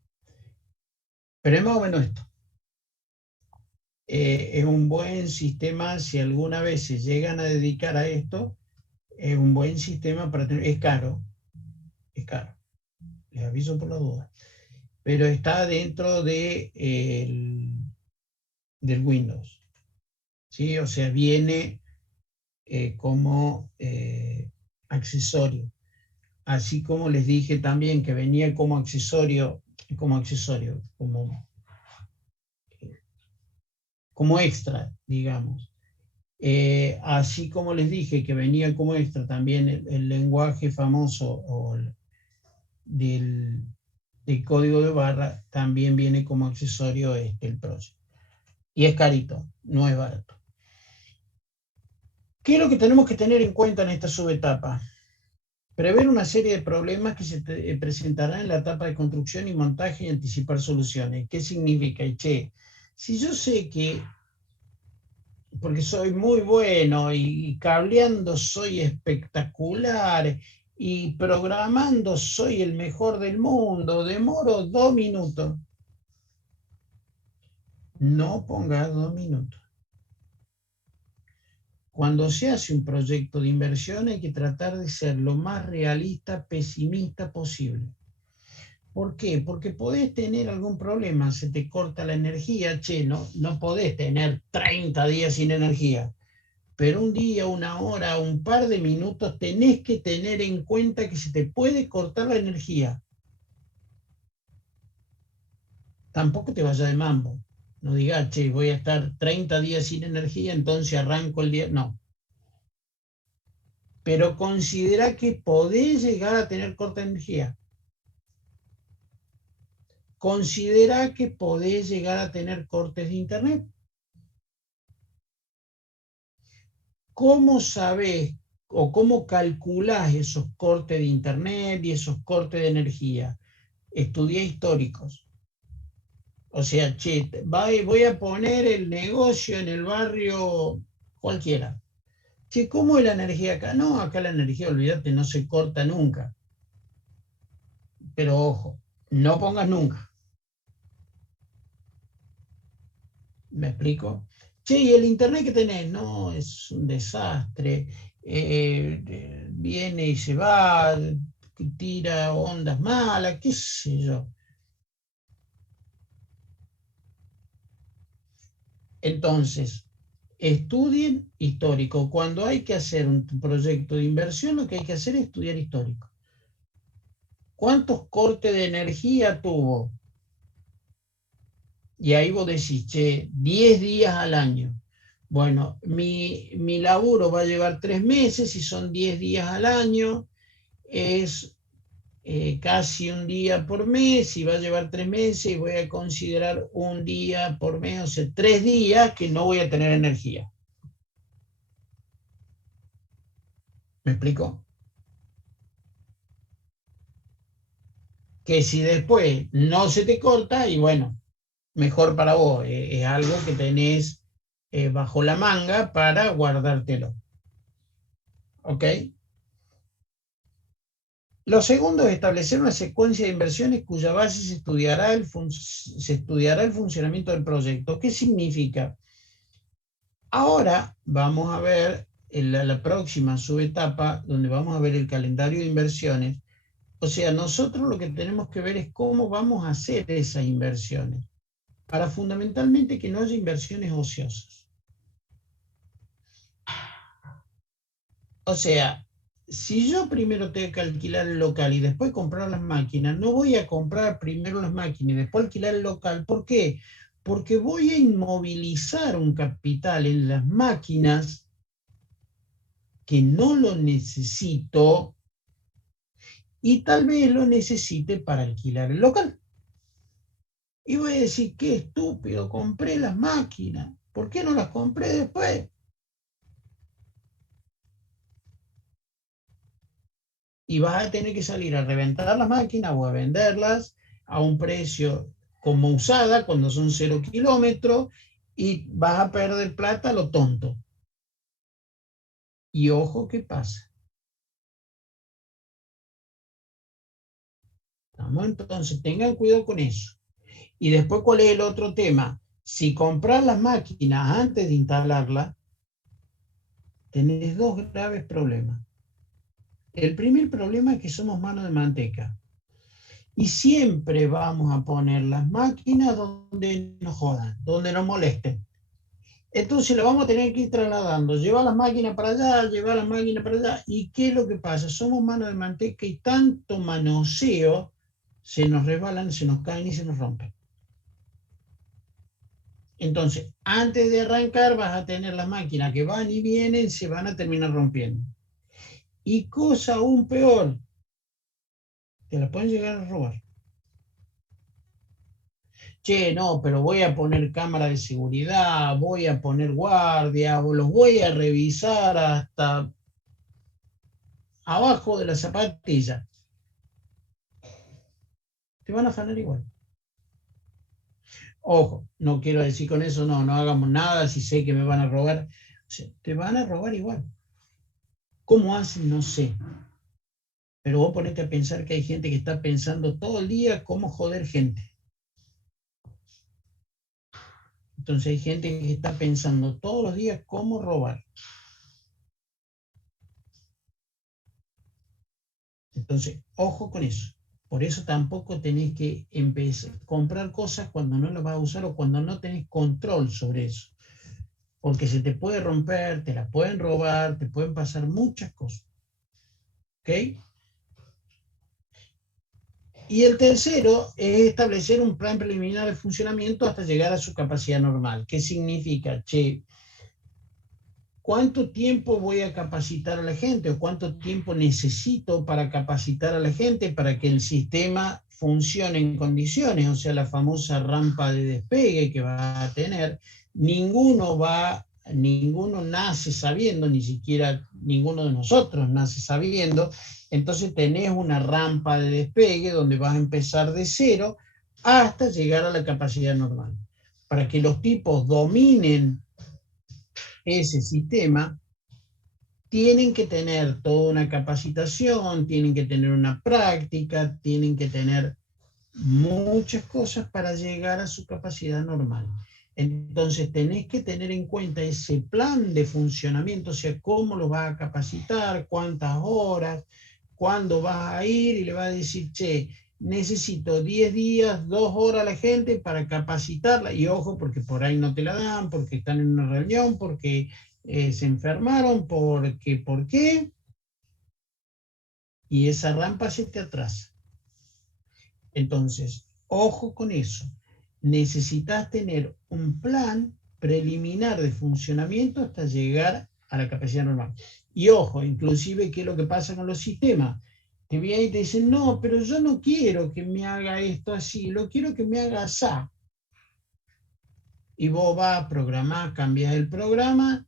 Pero es más o menos esto. Es un buen sistema, si alguna vez se llegan a dedicar a esto, es un buen sistema para tener. Es caro, les aviso por la duda, pero está dentro del Windows, ¿sí? O sea, viene como accesorio. Así como les dije también que venía como accesorio, como extra, digamos. Así como les dije que venía como extra también el lenguaje famoso del código de barra, también viene como accesorio el project. Y es carito, no es barato. ¿Qué es lo que tenemos que tener en cuenta en esta subetapa? Prever una serie de problemas que se presentarán en la etapa de construcción y montaje y anticipar soluciones. ¿Qué significa? Si yo sé que, porque soy muy bueno y cableando soy espectacular y programando soy el mejor del mundo, demoro 2 minutos. No pongas 2 minutos. Cuando se hace un proyecto de inversión hay que tratar de ser lo más realista, pesimista posible. ¿Por qué? Porque podés tener algún problema, se te corta la energía, no podés tener 30 días sin energía, pero un día, una hora, un par de minutos tenés que tener en cuenta que se te puede cortar la energía. Tampoco te vayas de mambo. No digas, voy a estar 30 días sin energía, entonces arranco el día. No. Pero considera que podés llegar a tener corta energía. Considera que podés llegar a tener cortes de internet. ¿Cómo sabés o cómo calculás esos cortes de internet y esos cortes de energía? Estudié históricos. O sea, voy a poner el negocio en el barrio cualquiera. ¿Cómo es la energía acá? No, acá la energía, olvídate, no se corta nunca. Pero ojo, no pongas nunca. ¿Me explico? ¿Y el internet que tenés? No, es un desastre. Viene y se va, tira ondas malas, qué sé yo. Entonces, estudien histórico. Cuando hay que hacer un proyecto de inversión, lo que hay que hacer es estudiar histórico. ¿Cuántos cortes de energía tuvo? Y ahí vos decís, 10 días al año. Bueno, mi laburo va a llevar 3 meses y son 10 días al año. Es casi un día por mes y va a llevar 3 meses y voy a considerar un día por mes, o sea, 3 días que no voy a tener energía. ¿Me explico? Que si después no se te corta, y bueno, mejor para vos, es algo que tenés bajo la manga para guardártelo. ¿Ok? Lo segundo es establecer una secuencia de inversiones cuya base se estudiará el funcionamiento del proyecto. ¿Qué significa? Ahora vamos a ver en la próxima subetapa, donde vamos a ver el calendario de inversiones. O sea, nosotros lo que tenemos que ver es cómo vamos a hacer esas inversiones, para fundamentalmente que no haya inversiones ociosas. O sea, si yo primero tengo que alquilar el local y después comprar las máquinas, no voy a comprar primero las máquinas y después alquilar el local. ¿Por qué? Porque voy a inmovilizar un capital en las máquinas que no lo necesito y tal vez lo necesite para alquilar el local. Y voy a decir, qué estúpido, compré las máquinas. ¿Por qué no las compré después? Y vas a tener que salir a reventar las máquinas o a venderlas a un precio como usada, cuando son 0 kilómetros, y vas a perder plata a lo tonto. Y ojo, ¿qué pasa? ¿Estamos? Entonces, tengan cuidado con eso. Y después, ¿cuál es el otro tema? Si compras las máquinas antes de instalarlas, tenés dos graves problemas. El primer problema es que somos manos de manteca. Y siempre vamos a poner las máquinas donde nos jodan, donde nos molesten. Entonces lo vamos a tener que ir trasladando, llevar las máquinas para allá, llevar las máquinas para allá. ¿Y qué es lo que pasa? Somos manos de manteca y tanto manoseo se nos resbalan, se nos caen y se nos rompen. Entonces, antes de arrancar vas a tener las máquinas que van y vienen, se van a terminar rompiendo. Y cosa aún peor, te la pueden llegar a robar. Che, no, pero voy a poner cámara de seguridad, voy a poner guardia, o los voy a revisar hasta abajo de la zapatilla. Te van a afanar igual. Ojo, no quiero decir con eso, no hagamos nada si sé que me van a robar. O sea, te van a robar igual. ¿Cómo hacen? No sé. Pero vos ponete a pensar que hay gente que está pensando todo el día cómo joder gente. Entonces hay gente que está pensando todos los días cómo robar. Entonces, ojo con eso. Por eso tampoco tenés que empezar a comprar cosas cuando no las vas a usar o cuando no tenés control sobre eso. Porque se te puede romper, te la pueden robar, te pueden pasar muchas cosas. ¿Ok? Y el tercero es establecer un plan preliminar de funcionamiento hasta llegar a su capacidad normal. ¿Qué significa? Che, ¿cuánto tiempo voy a capacitar a la gente o cuánto tiempo necesito para capacitar a la gente para que el sistema funcione en condiciones? O sea, la famosa rampa de despegue que va a tener. Ninguno nace sabiendo, ni siquiera ninguno de nosotros nace sabiendo. Entonces tenés una rampa de despegue donde vas a empezar de cero hasta llegar a la capacidad normal. Para que los tipos dominen ese sistema, tienen que tener toda una capacitación, tienen que tener una práctica, tienen que tener muchas cosas para llegar a su capacidad normal. Entonces tenés que tener en cuenta ese plan de funcionamiento, o sea, cómo lo vas a capacitar, cuántas horas, cuándo vas a ir y le vas a decir, che, necesito 10 días, 2 horas a la gente para capacitarla. Y ojo, porque por ahí no te la dan, porque están en una reunión, porque se enfermaron, porque, ¿por qué? Y esa rampa se te atrasa. Entonces, ojo con eso. Necesitas tener un plan preliminar de funcionamiento hasta llegar a la capacidad normal. Y ojo, inclusive, ¿qué es lo que pasa con los sistemas? Te vienen y te dicen, no, pero yo no quiero que me haga esto así, lo quiero que me haga así. Y vos vas a programar, cambias el programa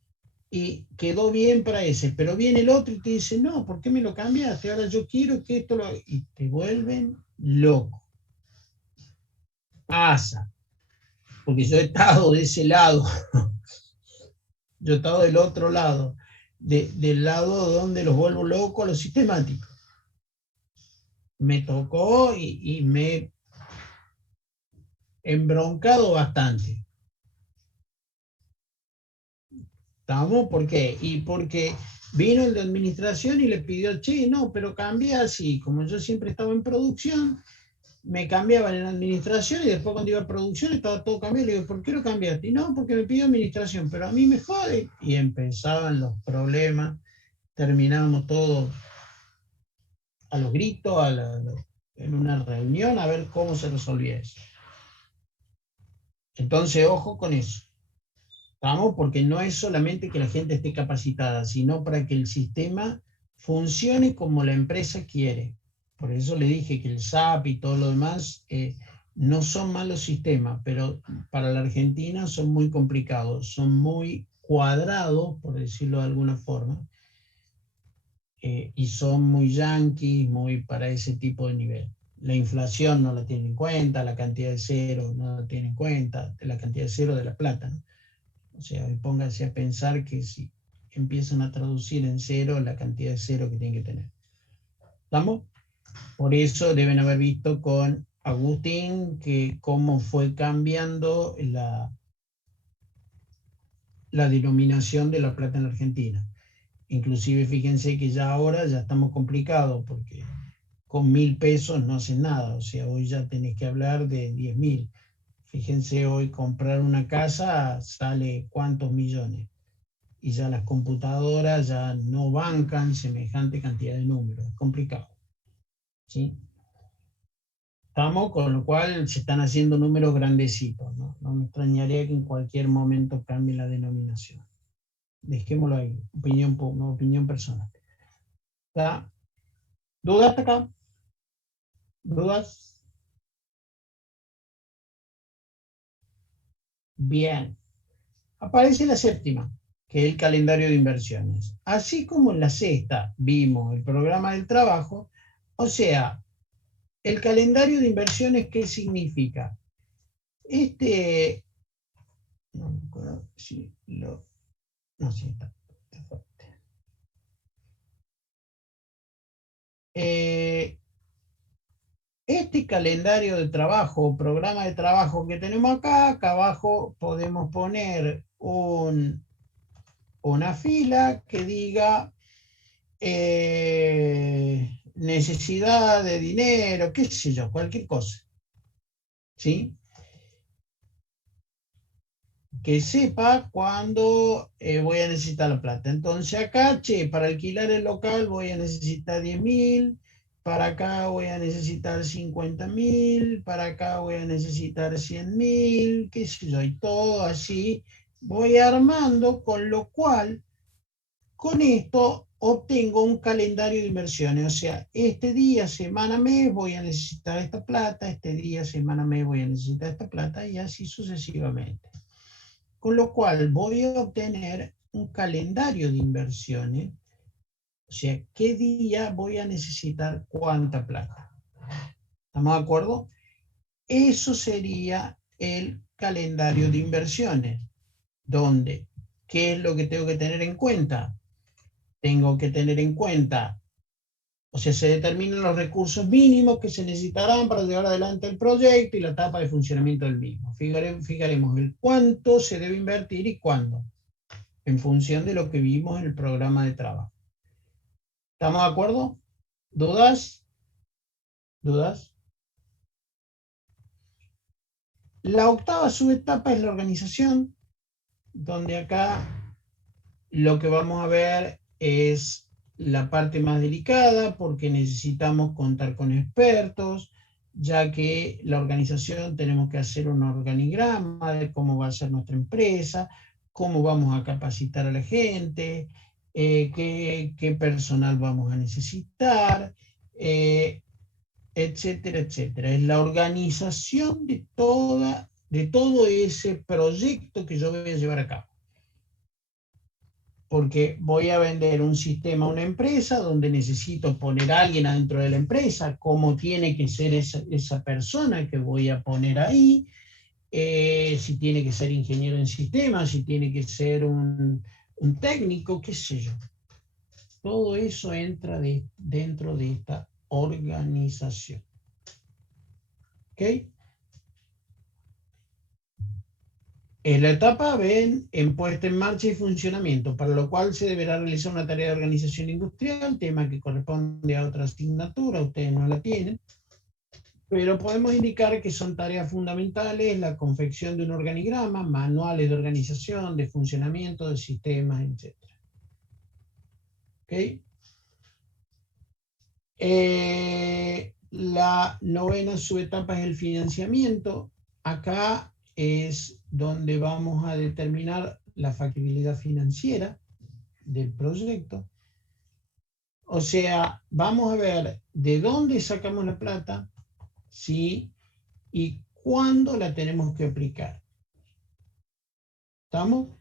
y quedó bien para ese, pero viene el otro y te dice, no, ¿por qué me lo cambiaste? Ahora yo quiero que esto lo... Y te vuelven loco. Pasa, porque yo he estado de ese lado, yo he estado del otro lado, del lado donde los vuelvo locos a los sistemáticos. Me tocó y me he embroncado bastante. ¿Estamos? ¿Por qué? Y porque vino el de administración y le pidió, che, no, pero cambia así. Como yo siempre estaba en producción, me cambiaban en administración y después cuando iba a producción estaba todo cambiado. Le digo, ¿por qué lo cambiaste? Y no, porque me pidió administración, pero a mí me jode. Y empezaban los problemas, terminábamos todos a los gritos, en una reunión a ver cómo se resolvía eso. Entonces, ojo con eso. ¿Estamos? Porque no es solamente que la gente esté capacitada, sino para que el sistema funcione como la empresa quiere. Por eso le dije que el SAP y todo lo demás no son malos sistemas, pero para la Argentina son muy complicados, son muy cuadrados, por decirlo de alguna forma, y son muy yanquis, muy para ese tipo de nivel. La inflación no la tiene en cuenta, la cantidad de cero no la tiene en cuenta, la cantidad de cero de la plata, ¿no? O sea, pónganse a pensar que si empiezan a traducir en cero la cantidad de cero que tienen que tener. ¿Estamos? Por eso deben haber visto con Agustín que cómo fue cambiando la denominación de la plata en la Argentina. Inclusive fíjense que ya ahora ya estamos complicados porque con 1.000 pesos no hacen nada. O sea, hoy ya tenés que hablar de 10.000. Fíjense, hoy comprar una casa sale cuántos millones. Y ya las computadoras ya no bancan semejante cantidad de números. Es complicado. ¿Sí? Estamos, con lo cual se están haciendo números grandecitos, ¿no? No me extrañaría que en cualquier momento cambie la denominación. Dejémoslo ahí, opinión personal. ¿Está? ¿Dudas hasta acá? ¿Dudas? Bien. Aparece la séptima, que es el calendario de inversiones. Así como en la sexta vimos el programa del trabajo, o sea, el calendario de inversiones, ¿qué significa? No me acuerdo si lo... No, sí, está fuerte. Este calendario de trabajo, programa de trabajo que tenemos acá abajo podemos poner una fila que diga necesidad de dinero, qué sé yo, cualquier cosa. ¿Sí? Que sepa cuándo voy a necesitar la plata. Entonces acá, para alquilar el local voy a necesitar 10.000, para acá voy a necesitar 50.000, para acá voy a necesitar 100.000, qué sé yo, y todo así voy armando, con lo cual, con esto obtengo un calendario de inversiones. O sea, este día, semana, mes voy a necesitar esta plata, este día, semana, mes voy a necesitar esta plata, y así sucesivamente. Con lo cual voy a obtener un calendario de inversiones, o sea, qué día voy a necesitar cuánta plata. ¿Estamos de acuerdo? Eso sería el calendario de inversiones, donde, ¿qué es lo que tengo que tener en cuenta? Tengo que tener en cuenta, o sea, se determinan los recursos mínimos que se necesitarán para llevar adelante el proyecto y la etapa de funcionamiento del mismo. Fijaremos el cuánto se debe invertir y cuándo, en función de lo que vimos en el programa de trabajo. ¿Estamos de acuerdo? ¿Dudas? ¿Dudas? La octava subetapa es la organización, donde acá lo que vamos a ver es la parte más delicada, porque necesitamos contar con expertos, ya que la organización tenemos que hacer un organigrama de cómo va a ser nuestra empresa, cómo vamos a capacitar a la gente, qué personal vamos a necesitar, etcétera, etcétera. Es la organización de todo ese proyecto que yo voy a llevar a cabo. Porque voy a vender un sistema a una empresa donde necesito poner a alguien adentro de la empresa, cómo tiene que ser esa persona que voy a poner ahí, si tiene que ser ingeniero en sistemas, si tiene que ser un técnico, qué sé yo. Todo eso entra dentro de esta organización. ¿Ok? En la etapa ven en puesta en marcha y funcionamiento, para lo cual se deberá realizar una tarea de organización industrial, tema que corresponde a otra asignatura, ustedes no la tienen, pero podemos indicar que son tareas fundamentales: la confección de un organigrama, manuales de organización, de funcionamiento de sistemas, etc. ¿Ok? La novena subetapa es el financiamiento. Acá es donde vamos a determinar la factibilidad financiera del proyecto. O sea, vamos a ver de dónde sacamos la plata, sí, y cuándo la tenemos que aplicar. ¿Estamos?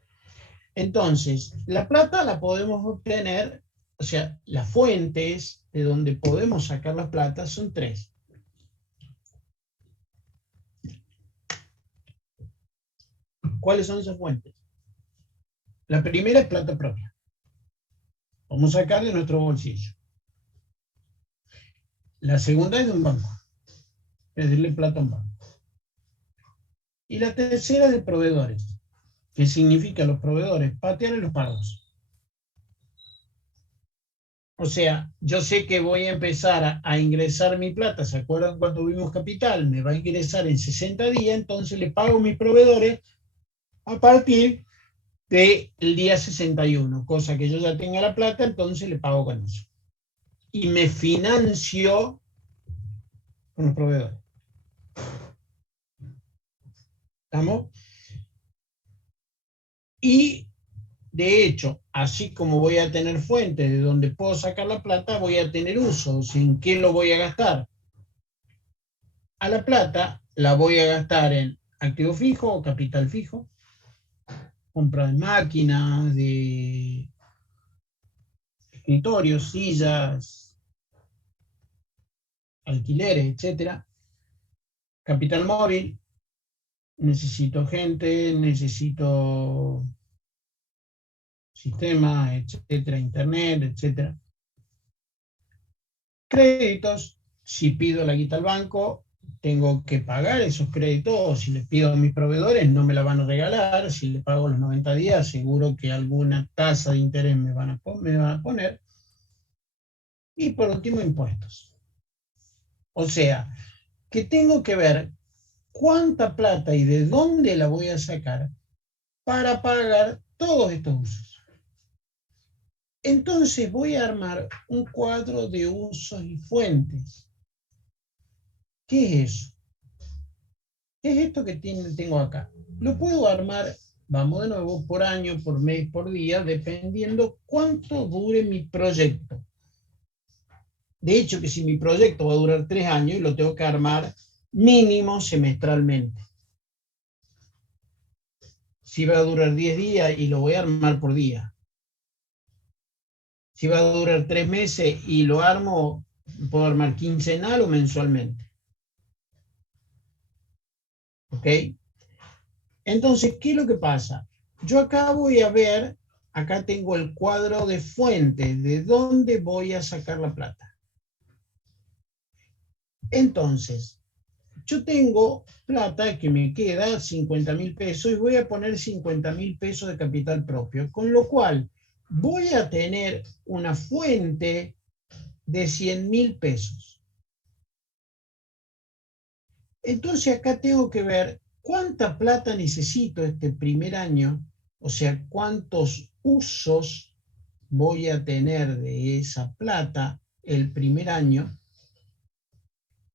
Entonces, la plata la podemos obtener, o sea, las fuentes de donde podemos sacar la plata son tres. ¿Cuáles son esas fuentes? La primera es plata propia. Vamos a sacar de nuestro bolsillo. La segunda es de un banco. Pedirle plata a un banco. Y la tercera es de proveedores. ¿Qué significa los proveedores? Patear los pagos. O sea, yo sé que voy a empezar a ingresar mi plata. ¿Se acuerdan cuando vimos capital? Me va a ingresar en 60 días, entonces le pago a mis proveedores a partir del día 61, cosa que yo ya tenga la plata, entonces le pago con eso. Y me financio con los proveedores. ¿Estamos? Y de hecho, así como voy a tener fuentes de donde puedo sacar la plata, voy a tener usos. ¿En qué lo voy a gastar? A la plata la voy a gastar en activo fijo o capital fijo, compra de máquinas, de escritorios, sillas, alquileres, etcétera. Capital móvil, necesito gente, necesito sistemas, etcétera, internet, etcétera. Créditos, si pido la guita al banco, tengo que pagar esos créditos. Si les pido a mis proveedores, no me la van a regalar. Si le pago los 90 días, seguro que alguna tasa de interés me van a poner. Y por último, impuestos. O sea, que tengo que ver cuánta plata y de dónde la voy a sacar para pagar todos estos usos. Entonces voy a armar un cuadro de usos y fuentes. ¿Qué es eso? ¿Qué es esto que tengo acá? Lo puedo armar, vamos de nuevo, por año, por mes, por día, dependiendo cuánto dure mi proyecto. De hecho, que si mi proyecto va a durar 3 años, lo tengo que armar mínimo semestralmente. Si va a durar 10 días y lo voy a armar por día. Si va a durar 3 meses y lo armo, puedo armar quincenal o mensualmente. ¿Ok? Entonces, ¿qué es lo que pasa? Yo acá voy a ver, acá tengo el cuadro de fuentes, de dónde voy a sacar la plata. Entonces, yo tengo plata que me queda 50.000 pesos y voy a poner 50.000 pesos de capital propio, con lo cual voy a tener una fuente de 100.000 pesos. Entonces acá tengo que ver cuánta plata necesito este primer año, o sea, cuántos usos voy a tener de esa plata el primer año,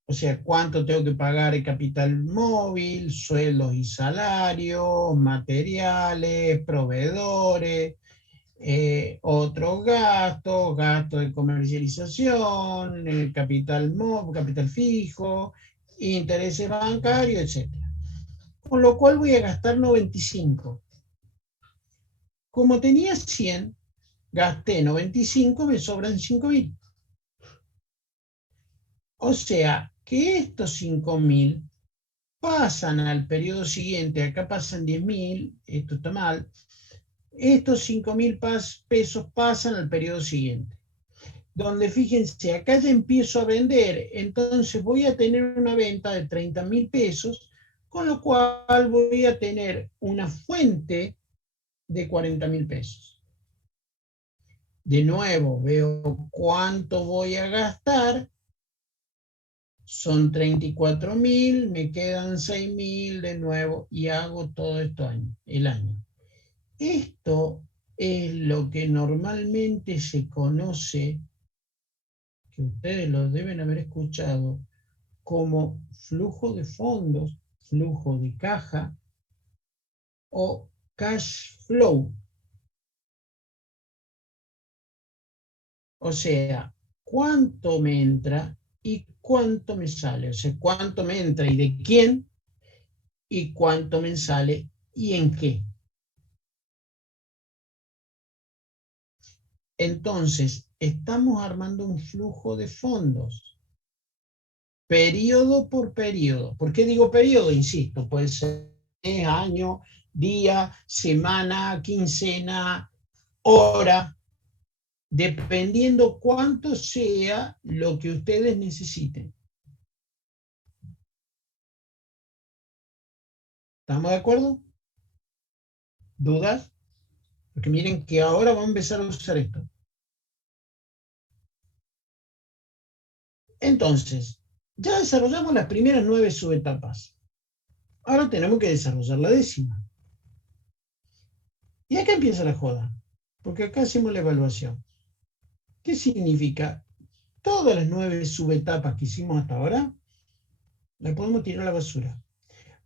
o sea, cuánto tengo que pagar el capital móvil, sueldos y salarios, materiales, proveedores, otros gastos, gastos de comercialización, capital móvil, capital fijo, intereses bancarios, etcétera. Con lo cual voy a gastar 95. Como tenía 100, gasté 95, me sobran 5.000. O sea que estos 5.000 pasan al periodo siguiente, acá pasan 10.000, esto está mal, estos 5.000 pesos pasan al periodo siguiente. Donde fíjense, acá ya empiezo a vender, entonces voy a tener una venta de 30.000 pesos, con lo cual voy a tener una fuente de 40.000 pesos. De nuevo, veo cuánto voy a gastar, son 34.000, me quedan 6.000 de nuevo y hago todo esto el año. Esto es lo que normalmente se conoce, que ustedes lo deben haber escuchado, como flujo de fondos, flujo de caja o cash flow. O sea, cuánto me entra y cuánto me sale. O sea, cuánto me entra y de quién y cuánto me sale y en qué. Entonces, estamos armando un flujo de fondos, periodo por periodo. ¿Por qué digo periodo? Insisto, puede ser mes, año, día, semana, quincena, hora, dependiendo cuánto sea lo que ustedes necesiten. ¿Estamos de acuerdo? ¿Dudas? Porque miren que ahora vamos a empezar a usar esto. Entonces, ya desarrollamos las primeras 9 subetapas. Ahora tenemos que desarrollar la 10ª. Y acá empieza la joda, porque acá hacemos la evaluación. ¿Qué significa? Todas las 9 subetapas que hicimos hasta ahora, las podemos tirar a la basura.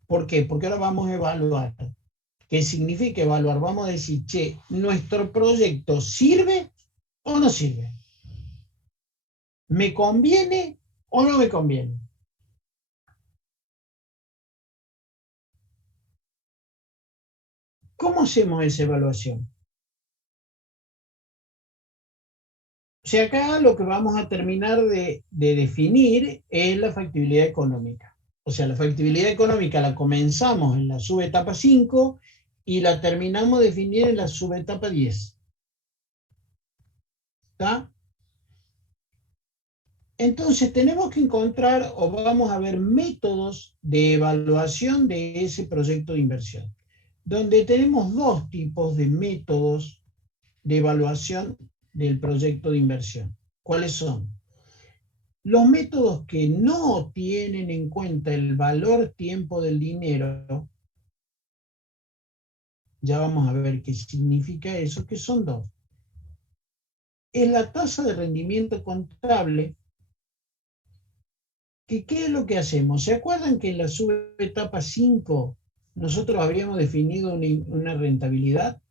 ¿Por qué? Porque ahora vamos a evaluar. ¿Qué significa evaluar? Vamos a decir, che, ¿nuestro proyecto sirve o no sirve? ¿Me conviene o no me conviene? ¿Cómo hacemos esa evaluación? O sea, acá lo que vamos a terminar de definir es la factibilidad económica. O sea, la factibilidad económica la comenzamos en la subetapa 5 y la terminamos de definir en la subetapa 10. ¿Está? Entonces tenemos que encontrar o vamos a ver métodos de evaluación de ese proyecto de inversión, donde tenemos 2 tipos de métodos de evaluación del proyecto de inversión. ¿Cuáles son? Los métodos que no tienen en cuenta el valor tiempo del dinero, ya vamos a ver qué significa eso, que son 2. Es la tasa de rendimiento contable, que ¿qué es lo que hacemos? ¿Se acuerdan que en la subetapa 5 nosotros habríamos definido una rentabilidad?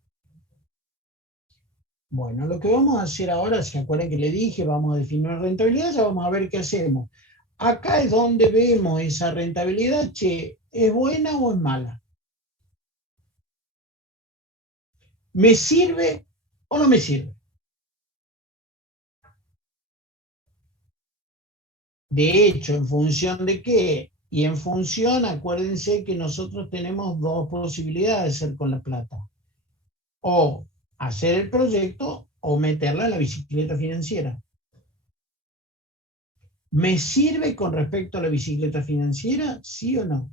Bueno, lo que vamos a hacer ahora, ¿se acuerdan que le dije? Vamos a definir una rentabilidad, ya vamos a ver qué hacemos. Acá es donde vemos esa rentabilidad, che, ¿es buena o es mala? ¿Me sirve o no me sirve? De hecho, ¿en función de qué? Y en función, acuérdense que nosotros tenemos 2 posibilidades de hacer con la plata. O hacer el proyecto o meterla en la bicicleta financiera. ¿Me sirve con respecto a la bicicleta financiera? ¿Sí o no?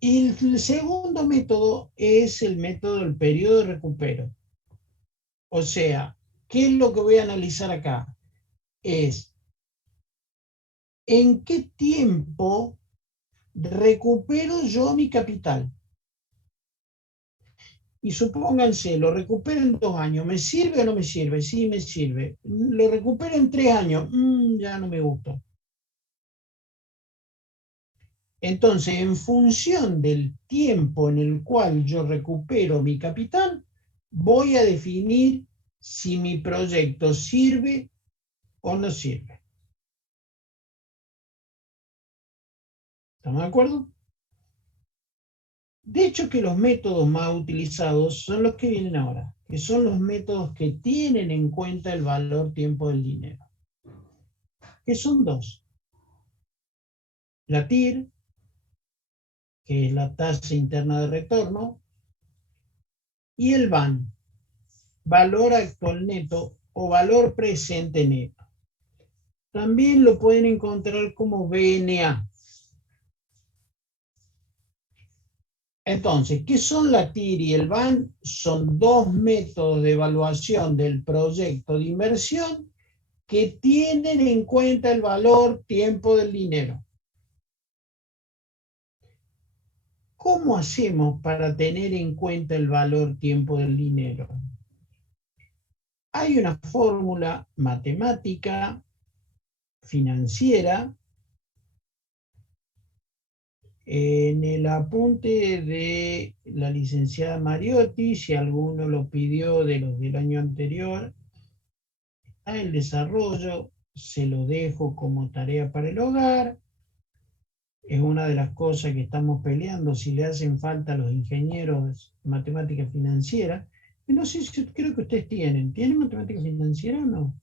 Y el segundo método es el método del periodo de recupero. O sea, ¿qué es lo que voy a analizar acá? Es ¿en qué tiempo recupero yo mi capital? Y supónganse, lo recupero en 2 años. ¿Me sirve o no me sirve? Sí, me sirve. Lo recupero en 3 años. Ya no me gusta. Entonces, en función del tiempo en el cual yo recupero mi capital, voy a definir si mi proyecto sirve o no sirve. ¿Estamos de acuerdo? De hecho, que los métodos más utilizados son los que vienen ahora, que son los métodos que tienen en cuenta el valor tiempo del dinero, que son 2. La TIR, que es la tasa interna de retorno, y el VAN, valor actual neto o valor presente neto. También lo pueden encontrar como BNA. Entonces, ¿qué son la TIR y el VAN? Son 2 métodos de evaluación del proyecto de inversión que tienen en cuenta el valor tiempo del dinero. ¿Cómo hacemos para tener en cuenta el valor tiempo del dinero? Hay una fórmula matemática, financiera, En el apunte de la licenciada Mariotti, si alguno lo pidió de los del año anterior, está el desarrollo, se lo dejo como tarea para el hogar. Es una de las cosas que estamos peleando, si le hacen falta a los ingenieros matemática financiera. No sé si creo que ustedes ¿tienen matemática financiera o no?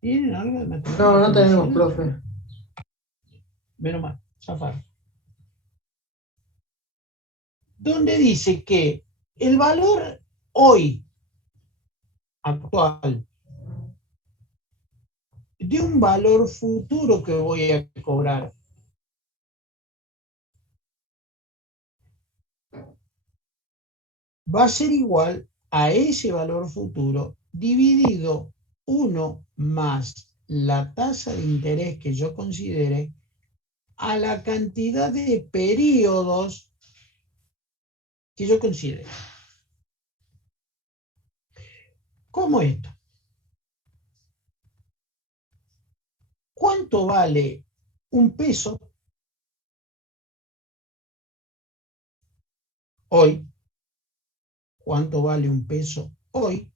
¿Tienen algo de matemática No, no financiera? tenemos, profe. Menos mal, zafar. Donde dice que el valor hoy, actual, de un valor futuro que voy a cobrar, va a ser igual a ese valor futuro dividido 1 más la tasa de interés que yo considere a la cantidad de periodos que yo considere. ¿Cómo esto? ¿Cuánto vale un peso hoy? ¿Cuánto vale un peso hoy?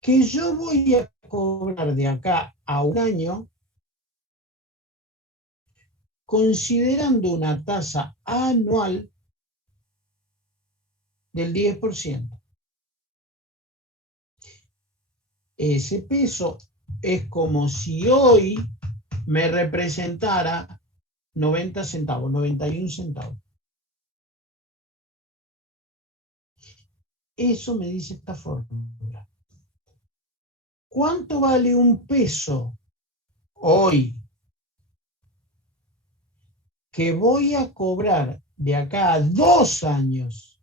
Que yo voy a cobrar de acá a un año considerando una tasa anual del 10%. Ese peso es como si hoy me representara 90 centavos, 91 centavos. Eso me dice esta fórmula. ¿Cuánto vale un peso hoy que voy a cobrar de acá a 2 años,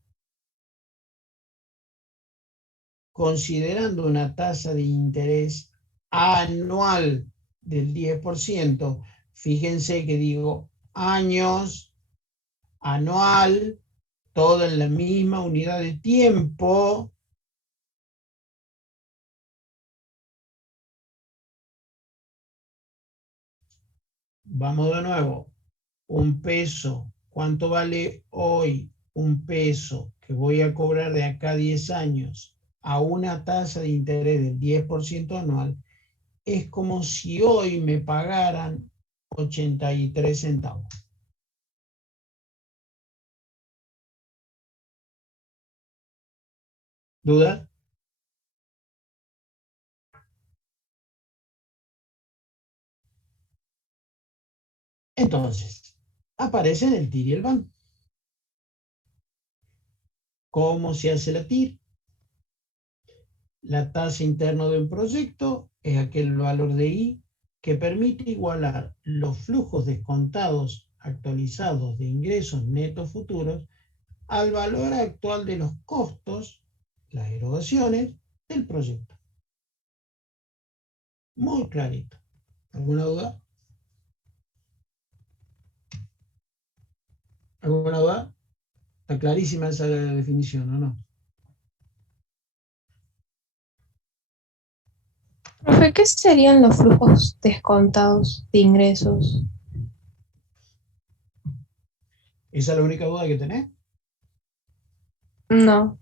considerando una tasa de interés anual del 10%? Fíjense que digo años, anual, todo en la misma unidad de tiempo. Vamos de nuevo. Un peso. ¿Cuánto vale hoy un peso que voy a cobrar de acá a 10 años a una tasa de interés del 10% anual? Es como si hoy me pagaran 83 centavos. ¿Dudas? Entonces, aparecen el TIR y el BAN. ¿Cómo se hace la TIR? La tasa interna de un proyecto es aquel valor de I que permite igualar los flujos descontados actualizados de ingresos netos futuros al valor actual de los costos, las erogaciones del proyecto. Muy clarito. ¿Alguna duda? ¿Alguna duda? Está clarísima esa definición, ¿o no? Profe, ¿qué serían los flujos descontados de ingresos? ¿Esa es la única duda que tenés? No.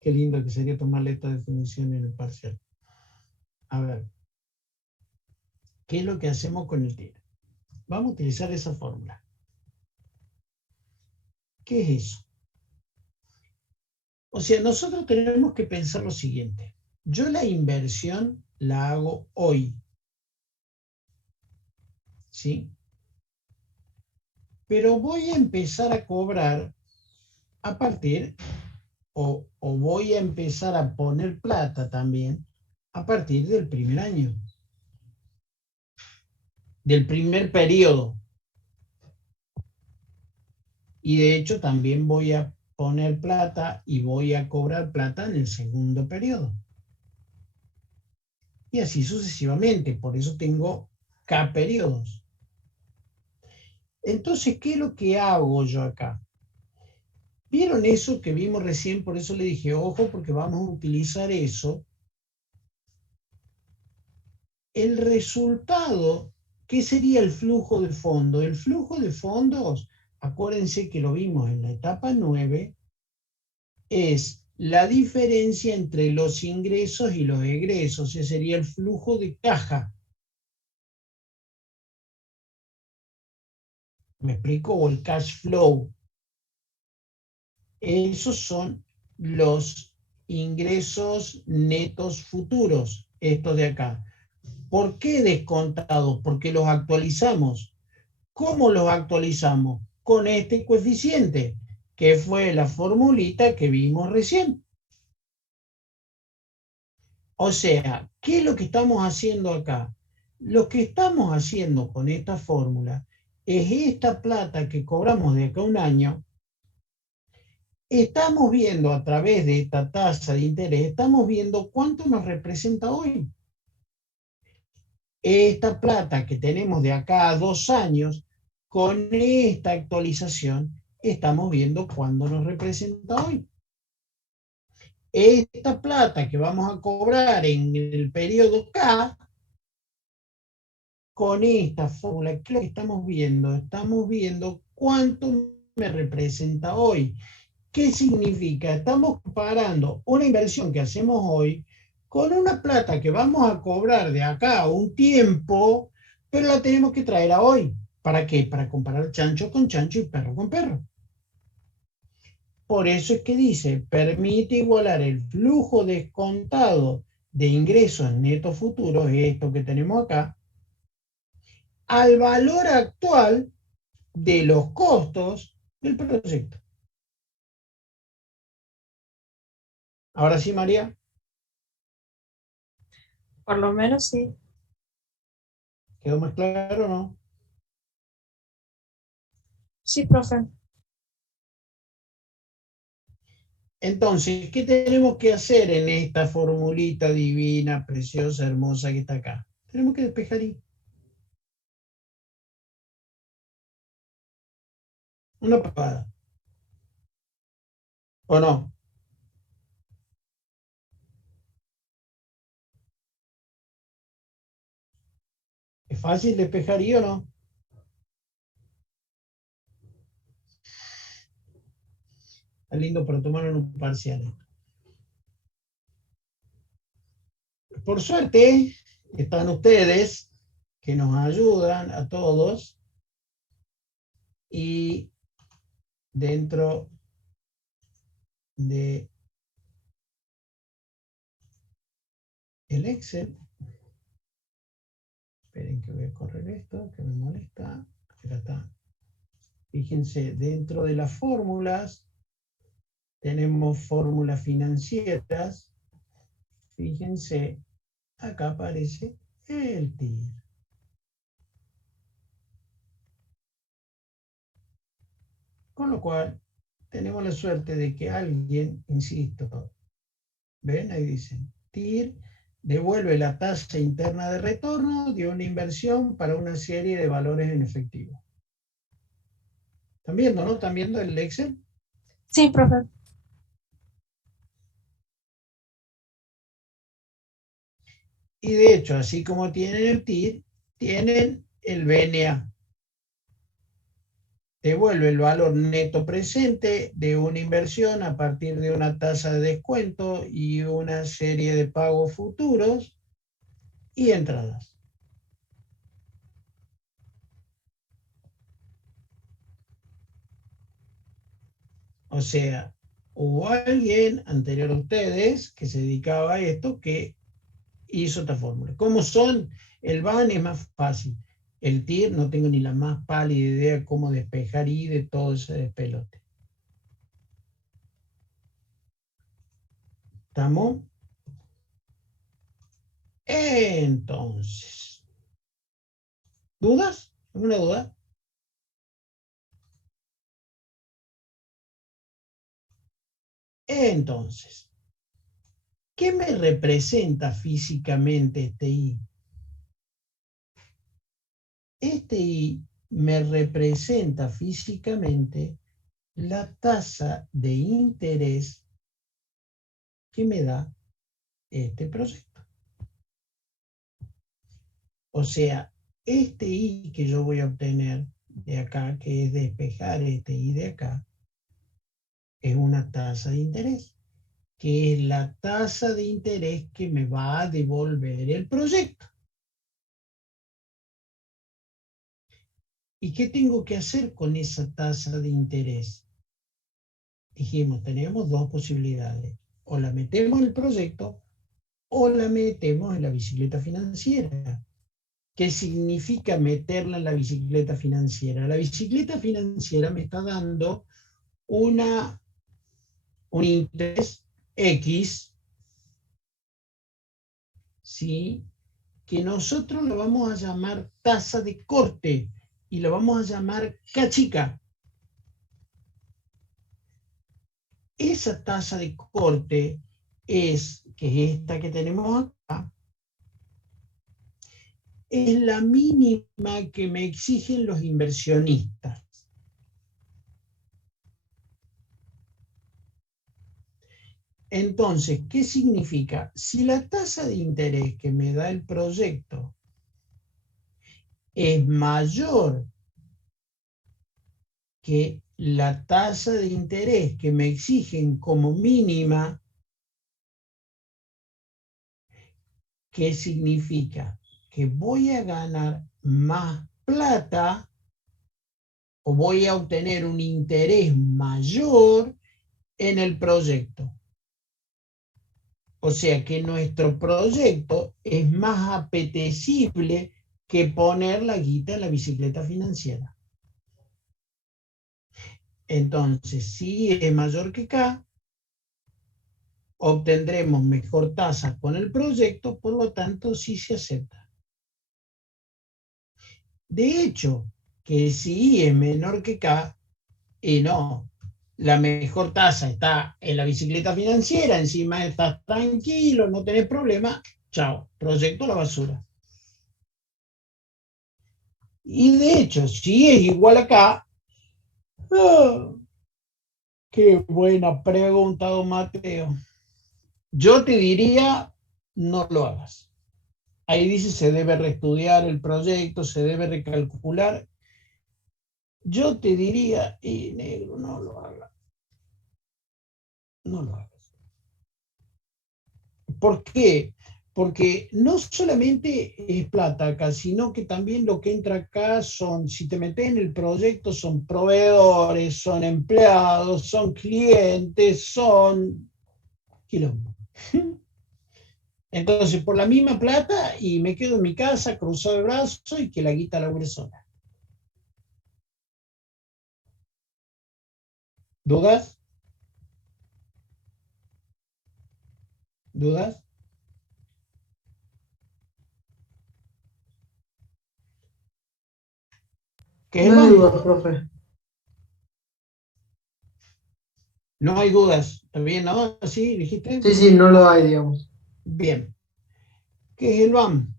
Qué lindo que sería tomarle esta definición en el parcial. A ver, ¿qué es lo que hacemos con el TIR? Vamos a utilizar esa fórmula. ¿Qué es eso? O sea, nosotros tenemos que pensar lo siguiente. Yo la inversión la hago hoy. ¿Sí? Pero voy a empezar a cobrar a partir, o voy a empezar a poner plata también a partir del primer año, del primer periodo. Y de hecho también voy a poner plata y voy a cobrar plata en el segundo periodo. Y así sucesivamente, por eso tengo K periodos. Entonces, ¿qué es lo que hago yo acá? ¿Vieron ¿Vieron eso que vimos recién? Por eso le dije, ojo, porque vamos a utilizar eso. El resultado, ¿qué sería el flujo de fondo? El flujo de fondos, acuérdense que lo vimos en la etapa 9, es la diferencia entre los ingresos y los egresos, ese sería el flujo de caja. ¿Me explico? O el cash flow. Esos son los ingresos netos futuros, estos de acá. ¿Por qué descontados? Porque los actualizamos. ¿Cómo los actualizamos? Con este coeficiente, que fue la formulita que vimos recién. O sea, ¿qué es lo que estamos haciendo acá? Lo que estamos haciendo con esta fórmula es esta plata que cobramos de acá a un año, estamos viendo a través de esta tasa de interés, estamos viendo cuánto nos representa hoy. Esta plata que tenemos de acá a 2 años, con esta actualización, estamos viendo cuándo nos representa hoy. Esta plata que vamos a cobrar en el periodo K, con esta fórmula, ¿qué es lo que estamos viendo? Estamos viendo cuánto me representa hoy. ¿Qué significa? Estamos comparando una inversión que hacemos hoy con una plata que vamos a cobrar de acá a un tiempo, pero la tenemos que traer a hoy. ¿Para qué? Para comparar chancho con chancho y perro con perro. Por eso es que dice, permite igualar el flujo descontado de ingresos netos futuros, esto que tenemos acá, al valor actual de los costos del proyecto. Ahora sí, María, Por lo menos sí. ¿quedó más claro o no? Sí, profe. Entonces, ¿qué tenemos que hacer en esta formulita divina, preciosa, hermosa que está acá? Tenemos que despejar y una papada. ¿O no? ¿Es fácil despejar y o no? Está lindo para tomar en un parcial. Por suerte, están ustedes que nos ayudan a todos y dentro de el Excel, esperen que voy a correr esto, que me molesta. Acá está. Fíjense, dentro de las fórmulas tenemos fórmulas financieras. Fíjense, acá aparece el TIR. Con lo cual, tenemos la suerte de que alguien, insisto, ¿ven? Ahí dicen, TIR devuelve la tasa interna de retorno de una inversión para una serie de valores en efectivo. ¿Están viendo, no? ¿Están viendo el Excel? Sí, profe. Y de hecho, así como tienen el TIR, tienen el BNA. Devuelve el valor neto presente de una inversión a partir de una tasa de descuento y una serie de pagos futuros y entradas. O sea, hubo alguien anterior a ustedes que se dedicaba a esto que hizo esta fórmula. ¿Cómo son? El BAN es más fácil. El TIR no tengo ni la más pálida idea cómo despejar y de todo ese despelote. ¿Estamos? Entonces, ¿dudas? ¿Alguna duda? Entonces, ¿qué me representa físicamente este I? Este I me representa físicamente la tasa de interés que me da este proyecto. O sea, este I que yo voy a obtener de acá, que es despejar este I de acá, es una tasa de interés, que es la tasa de interés que me va a devolver el proyecto. ¿Y qué tengo que hacer con esa tasa de interés? Dijimos, tenemos dos posibilidades. O la metemos en el proyecto o la metemos en la bicicleta financiera. ¿Qué significa meterla en la bicicleta financiera? La bicicleta financiera me está dando un interés X, ¿sí? Que nosotros lo vamos a llamar tasa de corte y lo vamos a llamar K chica. Esa tasa de corte que es esta que tenemos acá, es la mínima que me exigen los inversionistas. Entonces, ¿qué significa? Si la tasa de interés que me da el proyecto es mayor que la tasa de interés que me exigen como mínima, ¿qué significa? Que voy a ganar más plata o voy a obtener un interés mayor en el proyecto. O sea que nuestro proyecto es más apetecible que poner la guita en la bicicleta financiera. Entonces, si es mayor que K, obtendremos mejor tasa con el proyecto, por lo tanto, sí se acepta. De hecho, que si I es menor que K, y no, la mejor tasa está en la bicicleta financiera, encima estás tranquilo, no tenés problema, chao, proyecto a la basura. Y de hecho, si es igual acá, qué buena pregunta, don Mateo. Yo te diría, no lo hagas. Ahí dice, se debe reestudiar el proyecto, se debe recalcular. Yo te diría, negro, no lo hagas. No lo hagas. ¿Por qué? Porque no solamente es plata acá, sino que también lo que entra acá son, si te metes en el proyecto, son proveedores, son empleados, son clientes, son quilombo. Entonces, por la misma plata, y me quedo en mi casa, cruzado el brazo y que la guita la sola. ¿Dudas? ¿Dudas? ¿Qué es el No hay BAM? dudas, profe. No hay dudas. ¿Está bien, no? ¿Sí? ¿Dijiste? Sí, sí, no lo hay, digamos. Bien. ¿Qué es el BAM?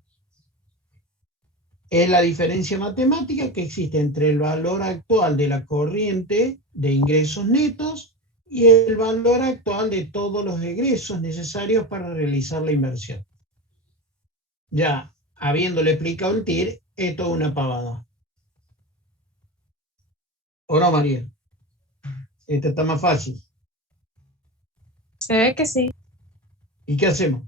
Es la diferencia matemática que existe entre el valor actual de la corriente de ingresos netos y el valor actual de todos los egresos necesarios para realizar la inversión. Ya, habiéndole explicado el TIR, esto es una pavada. ¿O no, María? Esta está más fácil. Se ve que sí. ¿Y qué hacemos?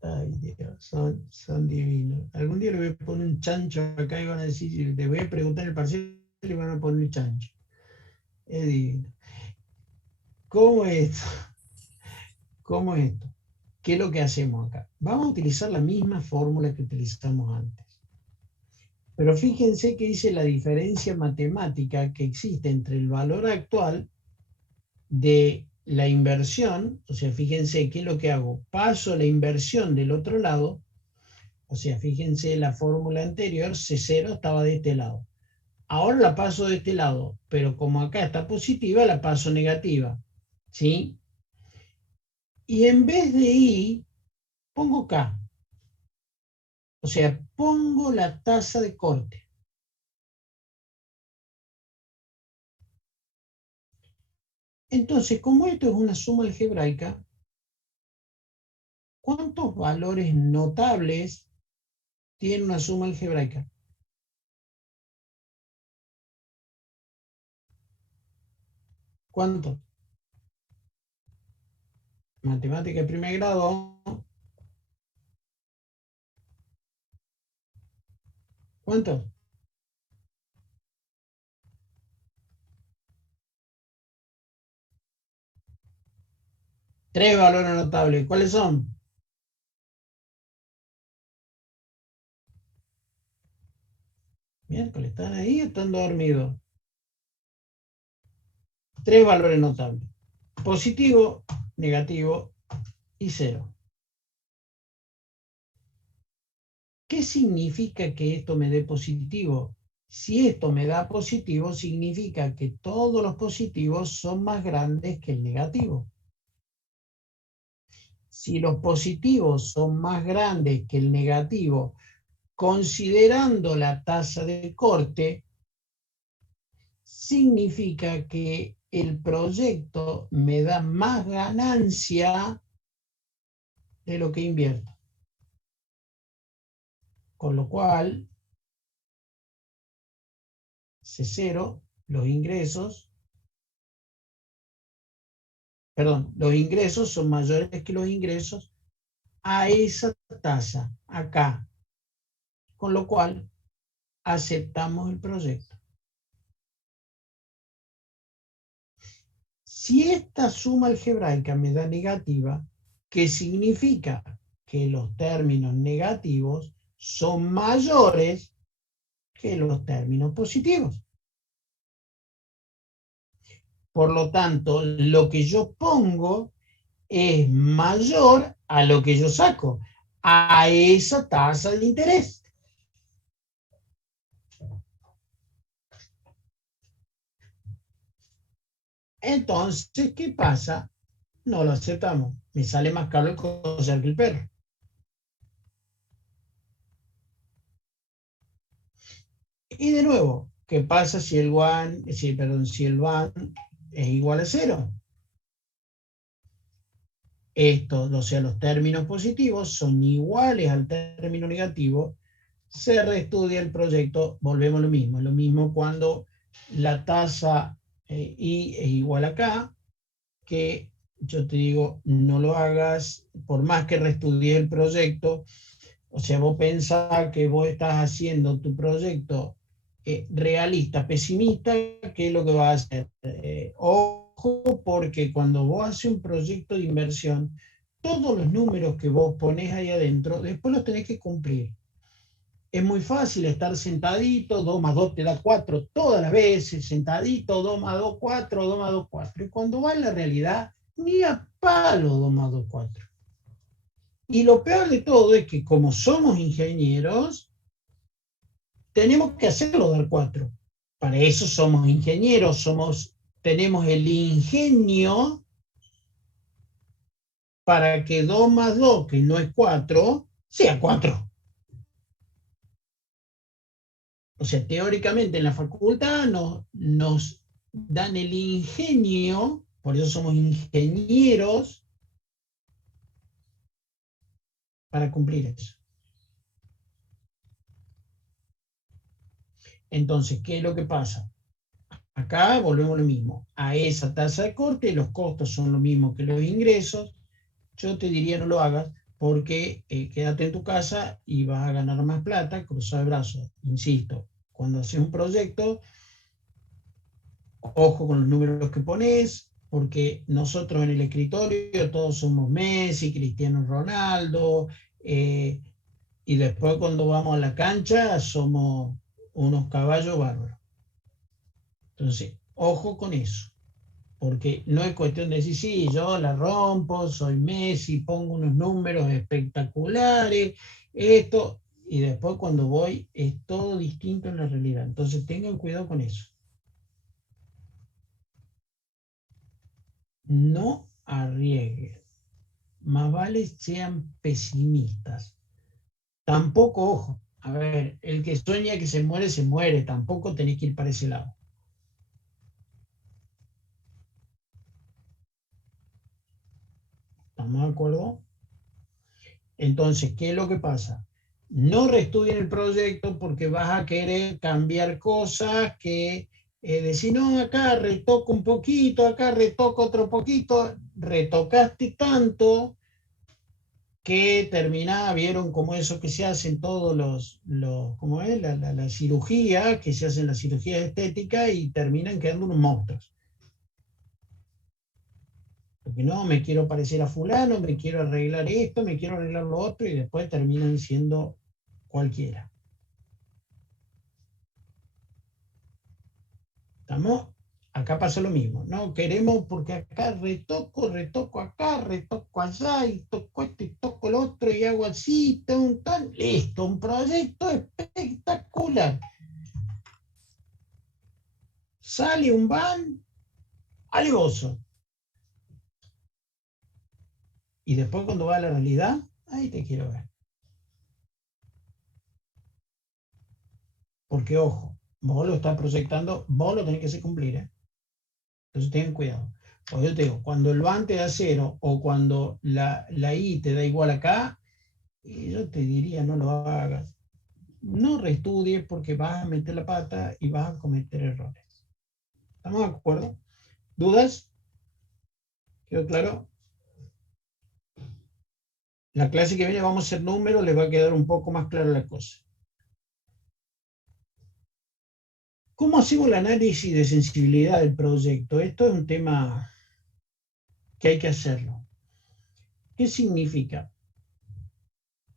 Ay, Dios, son divinos. Algún día le voy a poner un chancho acá y van a decir, le voy a preguntar en el parcial y le van a poner chancho. Es divino. ¿Cómo es esto? ¿Cómo es esto? ¿Qué es lo que hacemos acá? Vamos a utilizar la misma fórmula que utilizamos antes. Pero fíjense que dice la diferencia matemática que existe entre el valor actual de la inversión, o sea, fíjense qué es lo que hago. Paso la inversión del otro lado, o sea, fíjense la fórmula anterior, C0 estaba de este lado. Ahora la paso de este lado, pero como acá está positiva, la paso negativa. ¿Sí? Y en vez de I, pongo K. O sea, pongo la tasa de corte. Entonces, como esto es una suma algebraica, ¿cuántos valores notables tiene una suma algebraica? ¿Cuántos? Matemática de primer grado. ¿Cuántos? Tres valores notables. ¿Cuáles son? Miércoles, ¿están ahí o están dormidos? Tres valores notables. Positivo, negativo y cero. ¿Qué significa que esto me dé positivo? Si esto me da positivo, significa que todos los positivos son más grandes que el negativo. Si los positivos son más grandes que el negativo, considerando la tasa de corte, significa que el proyecto me da más ganancia de lo que invierto. Con lo cual, C0, los ingresos son mayores que los ingresos a esa tasa, acá. Con lo cual, aceptamos el proyecto. Si esta suma algebraica me da negativa, ¿qué significa? Que los términos negativos son mayores que los términos positivos. Por lo tanto, lo que yo pongo es mayor a lo que yo saco, a esa tasa de interés. Entonces, ¿qué pasa? No lo aceptamos. Me sale más caro el collar que el perro. Y de nuevo, ¿qué pasa si el one, si el one es igual a cero? Estos, o sea, los términos positivos son iguales al término negativo, se reestudia el proyecto, volvemos a lo mismo cuando la tasa I es igual a K, que yo te digo, no lo hagas, por más que reestudies el proyecto, o sea, vos pensás que vos estás haciendo tu proyecto realista, pesimista, ¿qué es lo que vas a hacer? Ojo, porque cuando vos haces un proyecto de inversión, todos los números que vos pones ahí adentro, después los tenés que cumplir. Es muy fácil estar sentadito, 2 más 2 te da 4 todas las veces, sentadito, 2 más 2, 4, 2 más 2, 4. Y cuando va en la realidad, ni a palo 2 más 2, 4. Y lo peor de todo es que como somos ingenieros, tenemos que hacerlo dar 4. Para eso somos ingenieros, tenemos el ingenio para que 2 más 2, que no es 4, sea 4. O sea, teóricamente en la facultad nos dan el ingenio, por eso somos ingenieros, para cumplir eso. Entonces, ¿qué es lo que pasa? Acá volvemos a lo mismo. A esa tasa de corte, los costos son lo mismo que los ingresos. Yo te diría no lo hagas porque quédate en tu casa y vas a ganar más plata, cruzado de brazos. Insisto, cuando haces un proyecto, ojo con los números que pones, porque nosotros en el escritorio todos somos Messi, Cristiano Ronaldo, y después cuando vamos a la cancha somos unos caballos bárbaros. Entonces, ojo con eso, porque no es cuestión de decir, sí, yo la rompo, soy Messi, pongo unos números espectaculares, esto, y después cuando voy es todo distinto en la realidad. Entonces, tengan cuidado con eso. No arriesguen, más vale sean pesimistas. Tampoco, ojo, a ver, el que sueña que se muere, tampoco tenés que ir para ese lado. ¿Estamos de acuerdo? Entonces, ¿qué es lo que pasa? No reestudien el proyecto porque vas a querer cambiar cosas que decir, no, acá retoco un poquito, acá retoco otro poquito, retocaste tanto que terminaba, vieron como eso que se hacen todos ¿cómo es? La cirugía, que se hacen las cirugías estéticas y terminan quedando unos monstruos. Porque no, me quiero parecer a fulano, me quiero arreglar esto, me quiero arreglar lo otro y después terminan siendo cualquiera. ¿Estamos? Acá pasa lo mismo, ¿no? Queremos porque acá retoco acá, retoco allá, y toco esto y toco lo otro, y hago así, listo, un proyecto espectacular. Sale un van alevoso. Y después cuando va a la realidad, ahí te quiero ver. Porque ojo, vos lo estás proyectando, vos lo tenés que hacer cumplir, ¿eh? Entonces tengan cuidado. Pues yo te digo, cuando el van te da 0 o cuando la I te da igual acá, yo te diría no lo hagas. No reestudies porque vas a meter la pata y vas a cometer errores. ¿Estamos de acuerdo? ¿Dudas? ¿Quedó claro? La clase que viene vamos a hacer números, les va a quedar un poco más clara la cosa. ¿Cómo hacemos el análisis de sensibilidad del proyecto? Esto es un tema que hay que hacerlo. ¿Qué significa?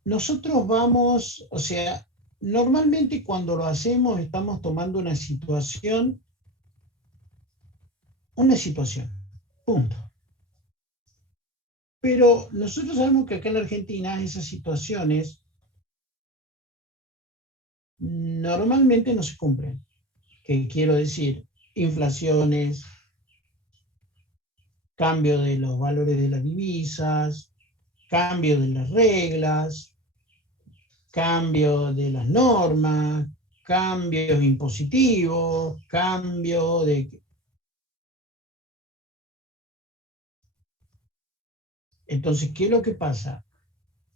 Nosotros vamos, o sea, normalmente cuando lo hacemos estamos tomando una situación, punto. Pero nosotros sabemos que acá en la Argentina esas situaciones normalmente no se cumplen. ¿Qué quiero decir? Inflaciones, cambio de los valores de las divisas, cambio de las reglas, cambio de las normas, cambios impositivos, cambio de... Entonces, ¿qué es lo que pasa?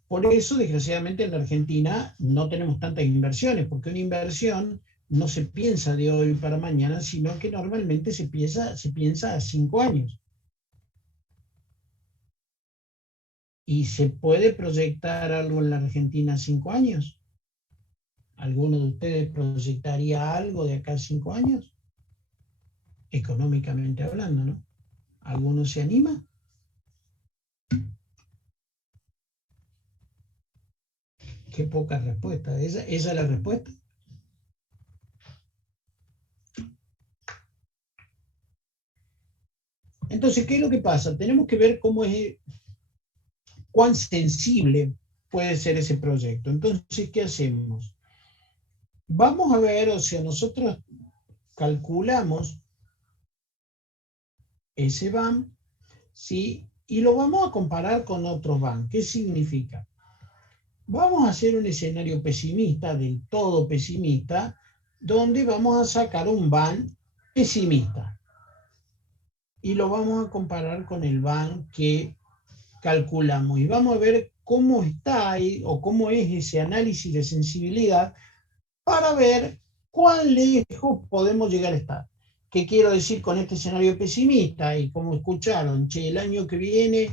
Por eso, desgraciadamente, en la Argentina no tenemos tantas inversiones, porque una inversión no se piensa de hoy para mañana, sino que normalmente se piensa a 5 años. ¿Y se puede proyectar algo en la Argentina a 5 años? ¿Alguno de ustedes proyectaría algo de acá a 5 años? Económicamente hablando, ¿no? ¿Alguno se anima? Qué poca respuesta. ¿Esa es la respuesta? Entonces, ¿qué es lo que pasa? Tenemos que ver cuán sensible puede ser ese proyecto. Entonces, ¿qué hacemos? Vamos a ver, o sea, nosotros calculamos ese BAM, ¿sí? Y lo vamos a comparar con otros BAM. ¿Qué significa? Vamos a hacer un escenario pesimista, del todo pesimista, donde vamos a sacar un BAM pesimista. Y lo vamos a comparar con el BAM que calculamos. Y vamos a ver cómo está ahí, o cómo es ese análisis de sensibilidad para ver cuán lejos podemos llegar a estar. ¿Qué quiero decir con este escenario pesimista? Y como escucharon, el año que viene,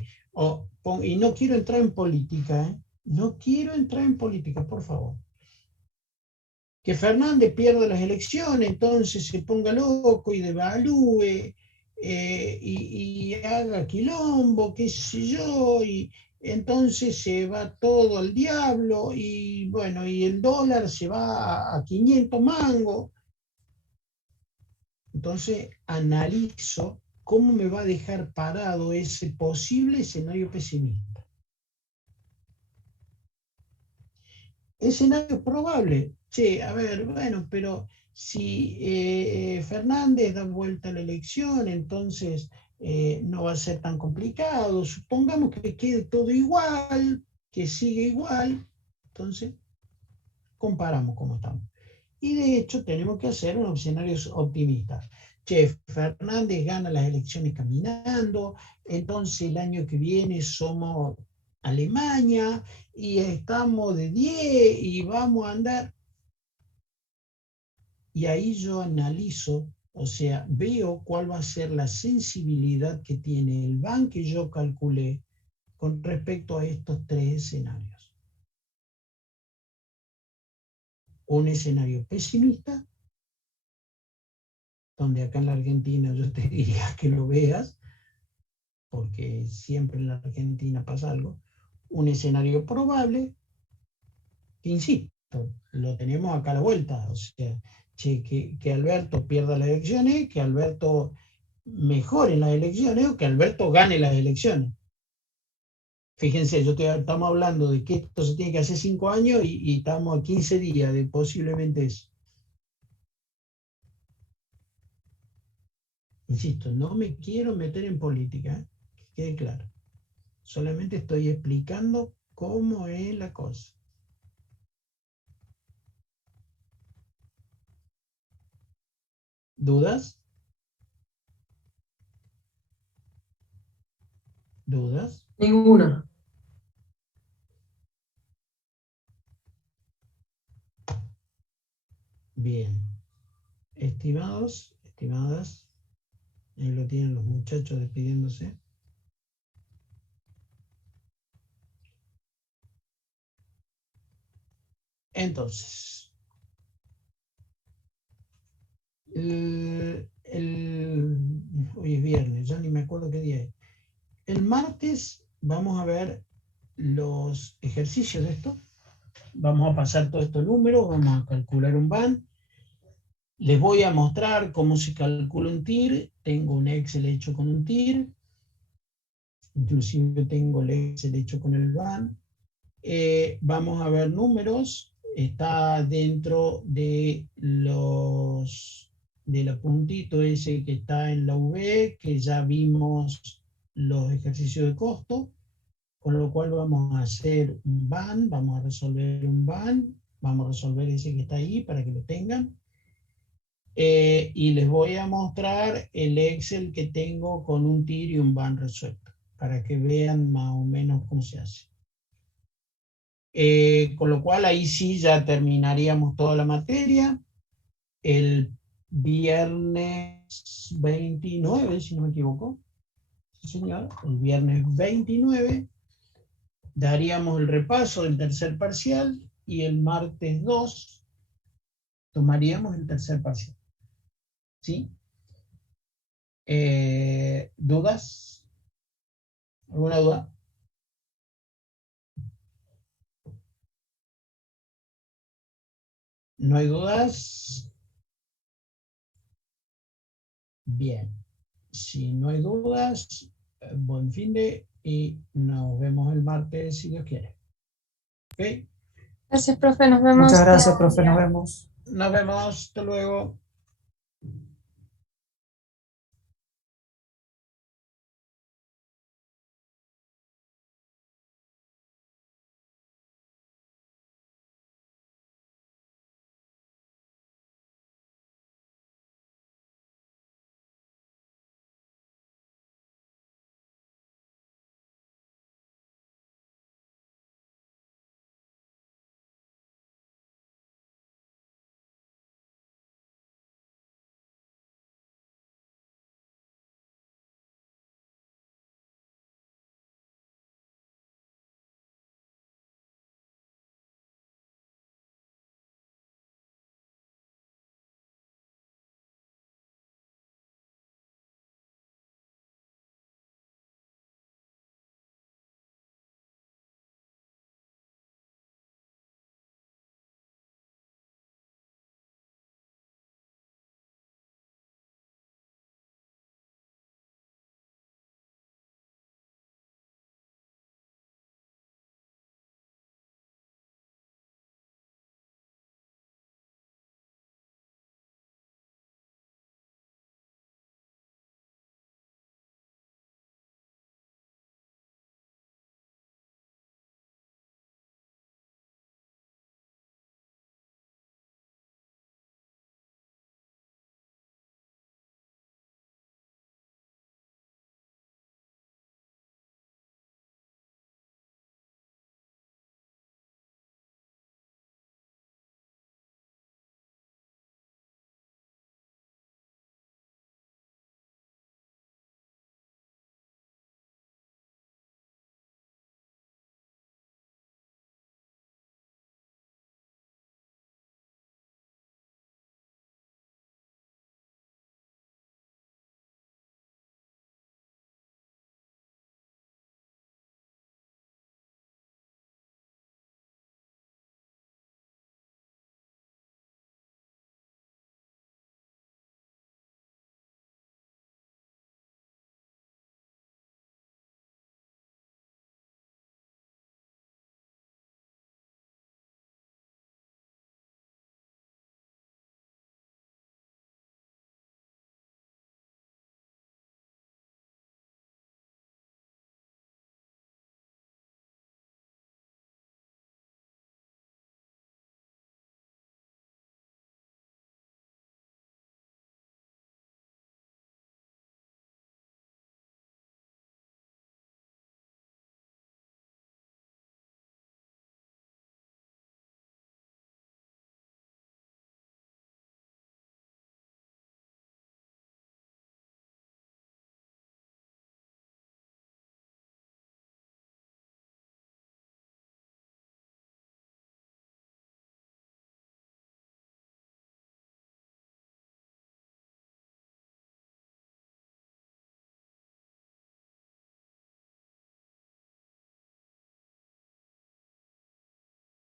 y no quiero entrar en política, no quiero entrar en política, por favor. Que Fernández pierda las elecciones, entonces se ponga loco y devalúe, y haga quilombo, qué sé yo, y entonces se va todo al diablo, y bueno, y el dólar se va a 500 mangos. Entonces analizo cómo me va a dejar parado ese posible escenario pesimista. Escenario probable. Che, a ver, bueno, pero si Fernández da vuelta a la elección, entonces no va a ser tan complicado. Supongamos que quede todo igual, que sigue igual. Entonces, comparamos cómo estamos. Y de hecho tenemos que hacer unos escenarios optimistas. Che, Fernández gana las elecciones caminando, entonces el año que viene somos Alemania y estamos de 10 y vamos a andar. Y ahí yo analizo, o sea, veo cuál va a ser la sensibilidad que tiene el BAN que yo calculé con respecto a estos tres escenarios. Un escenario pesimista, donde acá en la Argentina yo te diría que lo veas, porque siempre en la Argentina pasa algo. Un escenario probable, que insisto, lo tenemos acá a la vuelta, o sea, que Alberto pierda las elecciones, que Alberto mejore las elecciones o que Alberto gane las elecciones. Fíjense, estamos hablando de que esto se tiene que hacer 5 años y estamos a 15 días de posiblemente eso. Insisto, no me quiero meter en política, que quede claro. Solamente estoy explicando cómo es la cosa. ¿Dudas? ¿Dudas? Ninguna. Bien. Estimados, estimadas, ahí lo tienen los muchachos despidiéndose. Entonces, hoy es viernes, ya ni me acuerdo qué día es. El martes vamos a ver los ejercicios de esto. Vamos a pasar todos estos números, vamos a calcular un BAN. Les voy a mostrar cómo se calcula un TIR. Tengo un Excel hecho con un TIR. Inclusive tengo el Excel hecho con el BAN. Vamos a ver números. Está dentro de del puntito ese que está en la V, que ya vimos los ejercicios de costo, con lo cual vamos a hacer un BAN, vamos a resolver un BAN, vamos a resolver ese que está ahí para que lo tengan. Y les voy a mostrar el Excel que tengo con un TIR y un BAN resuelto, para que vean más o menos cómo se hace. Con lo cual ahí sí ya terminaríamos toda la materia. El viernes 29, si no me equivoco. Sí, señor, el viernes 29 daríamos el repaso del tercer parcial y el martes 2 tomaríamos el tercer parcial. ¿Sí? ¿Dudas? ¿Alguna duda? ¿No hay dudas? Bien. Si no hay dudas, buen fin de y nos vemos el martes si Dios quiere. ¿Ok? Gracias, profe, nos vemos. Muchas gracias, profe. Nos vemos. Nos vemos. Hasta luego.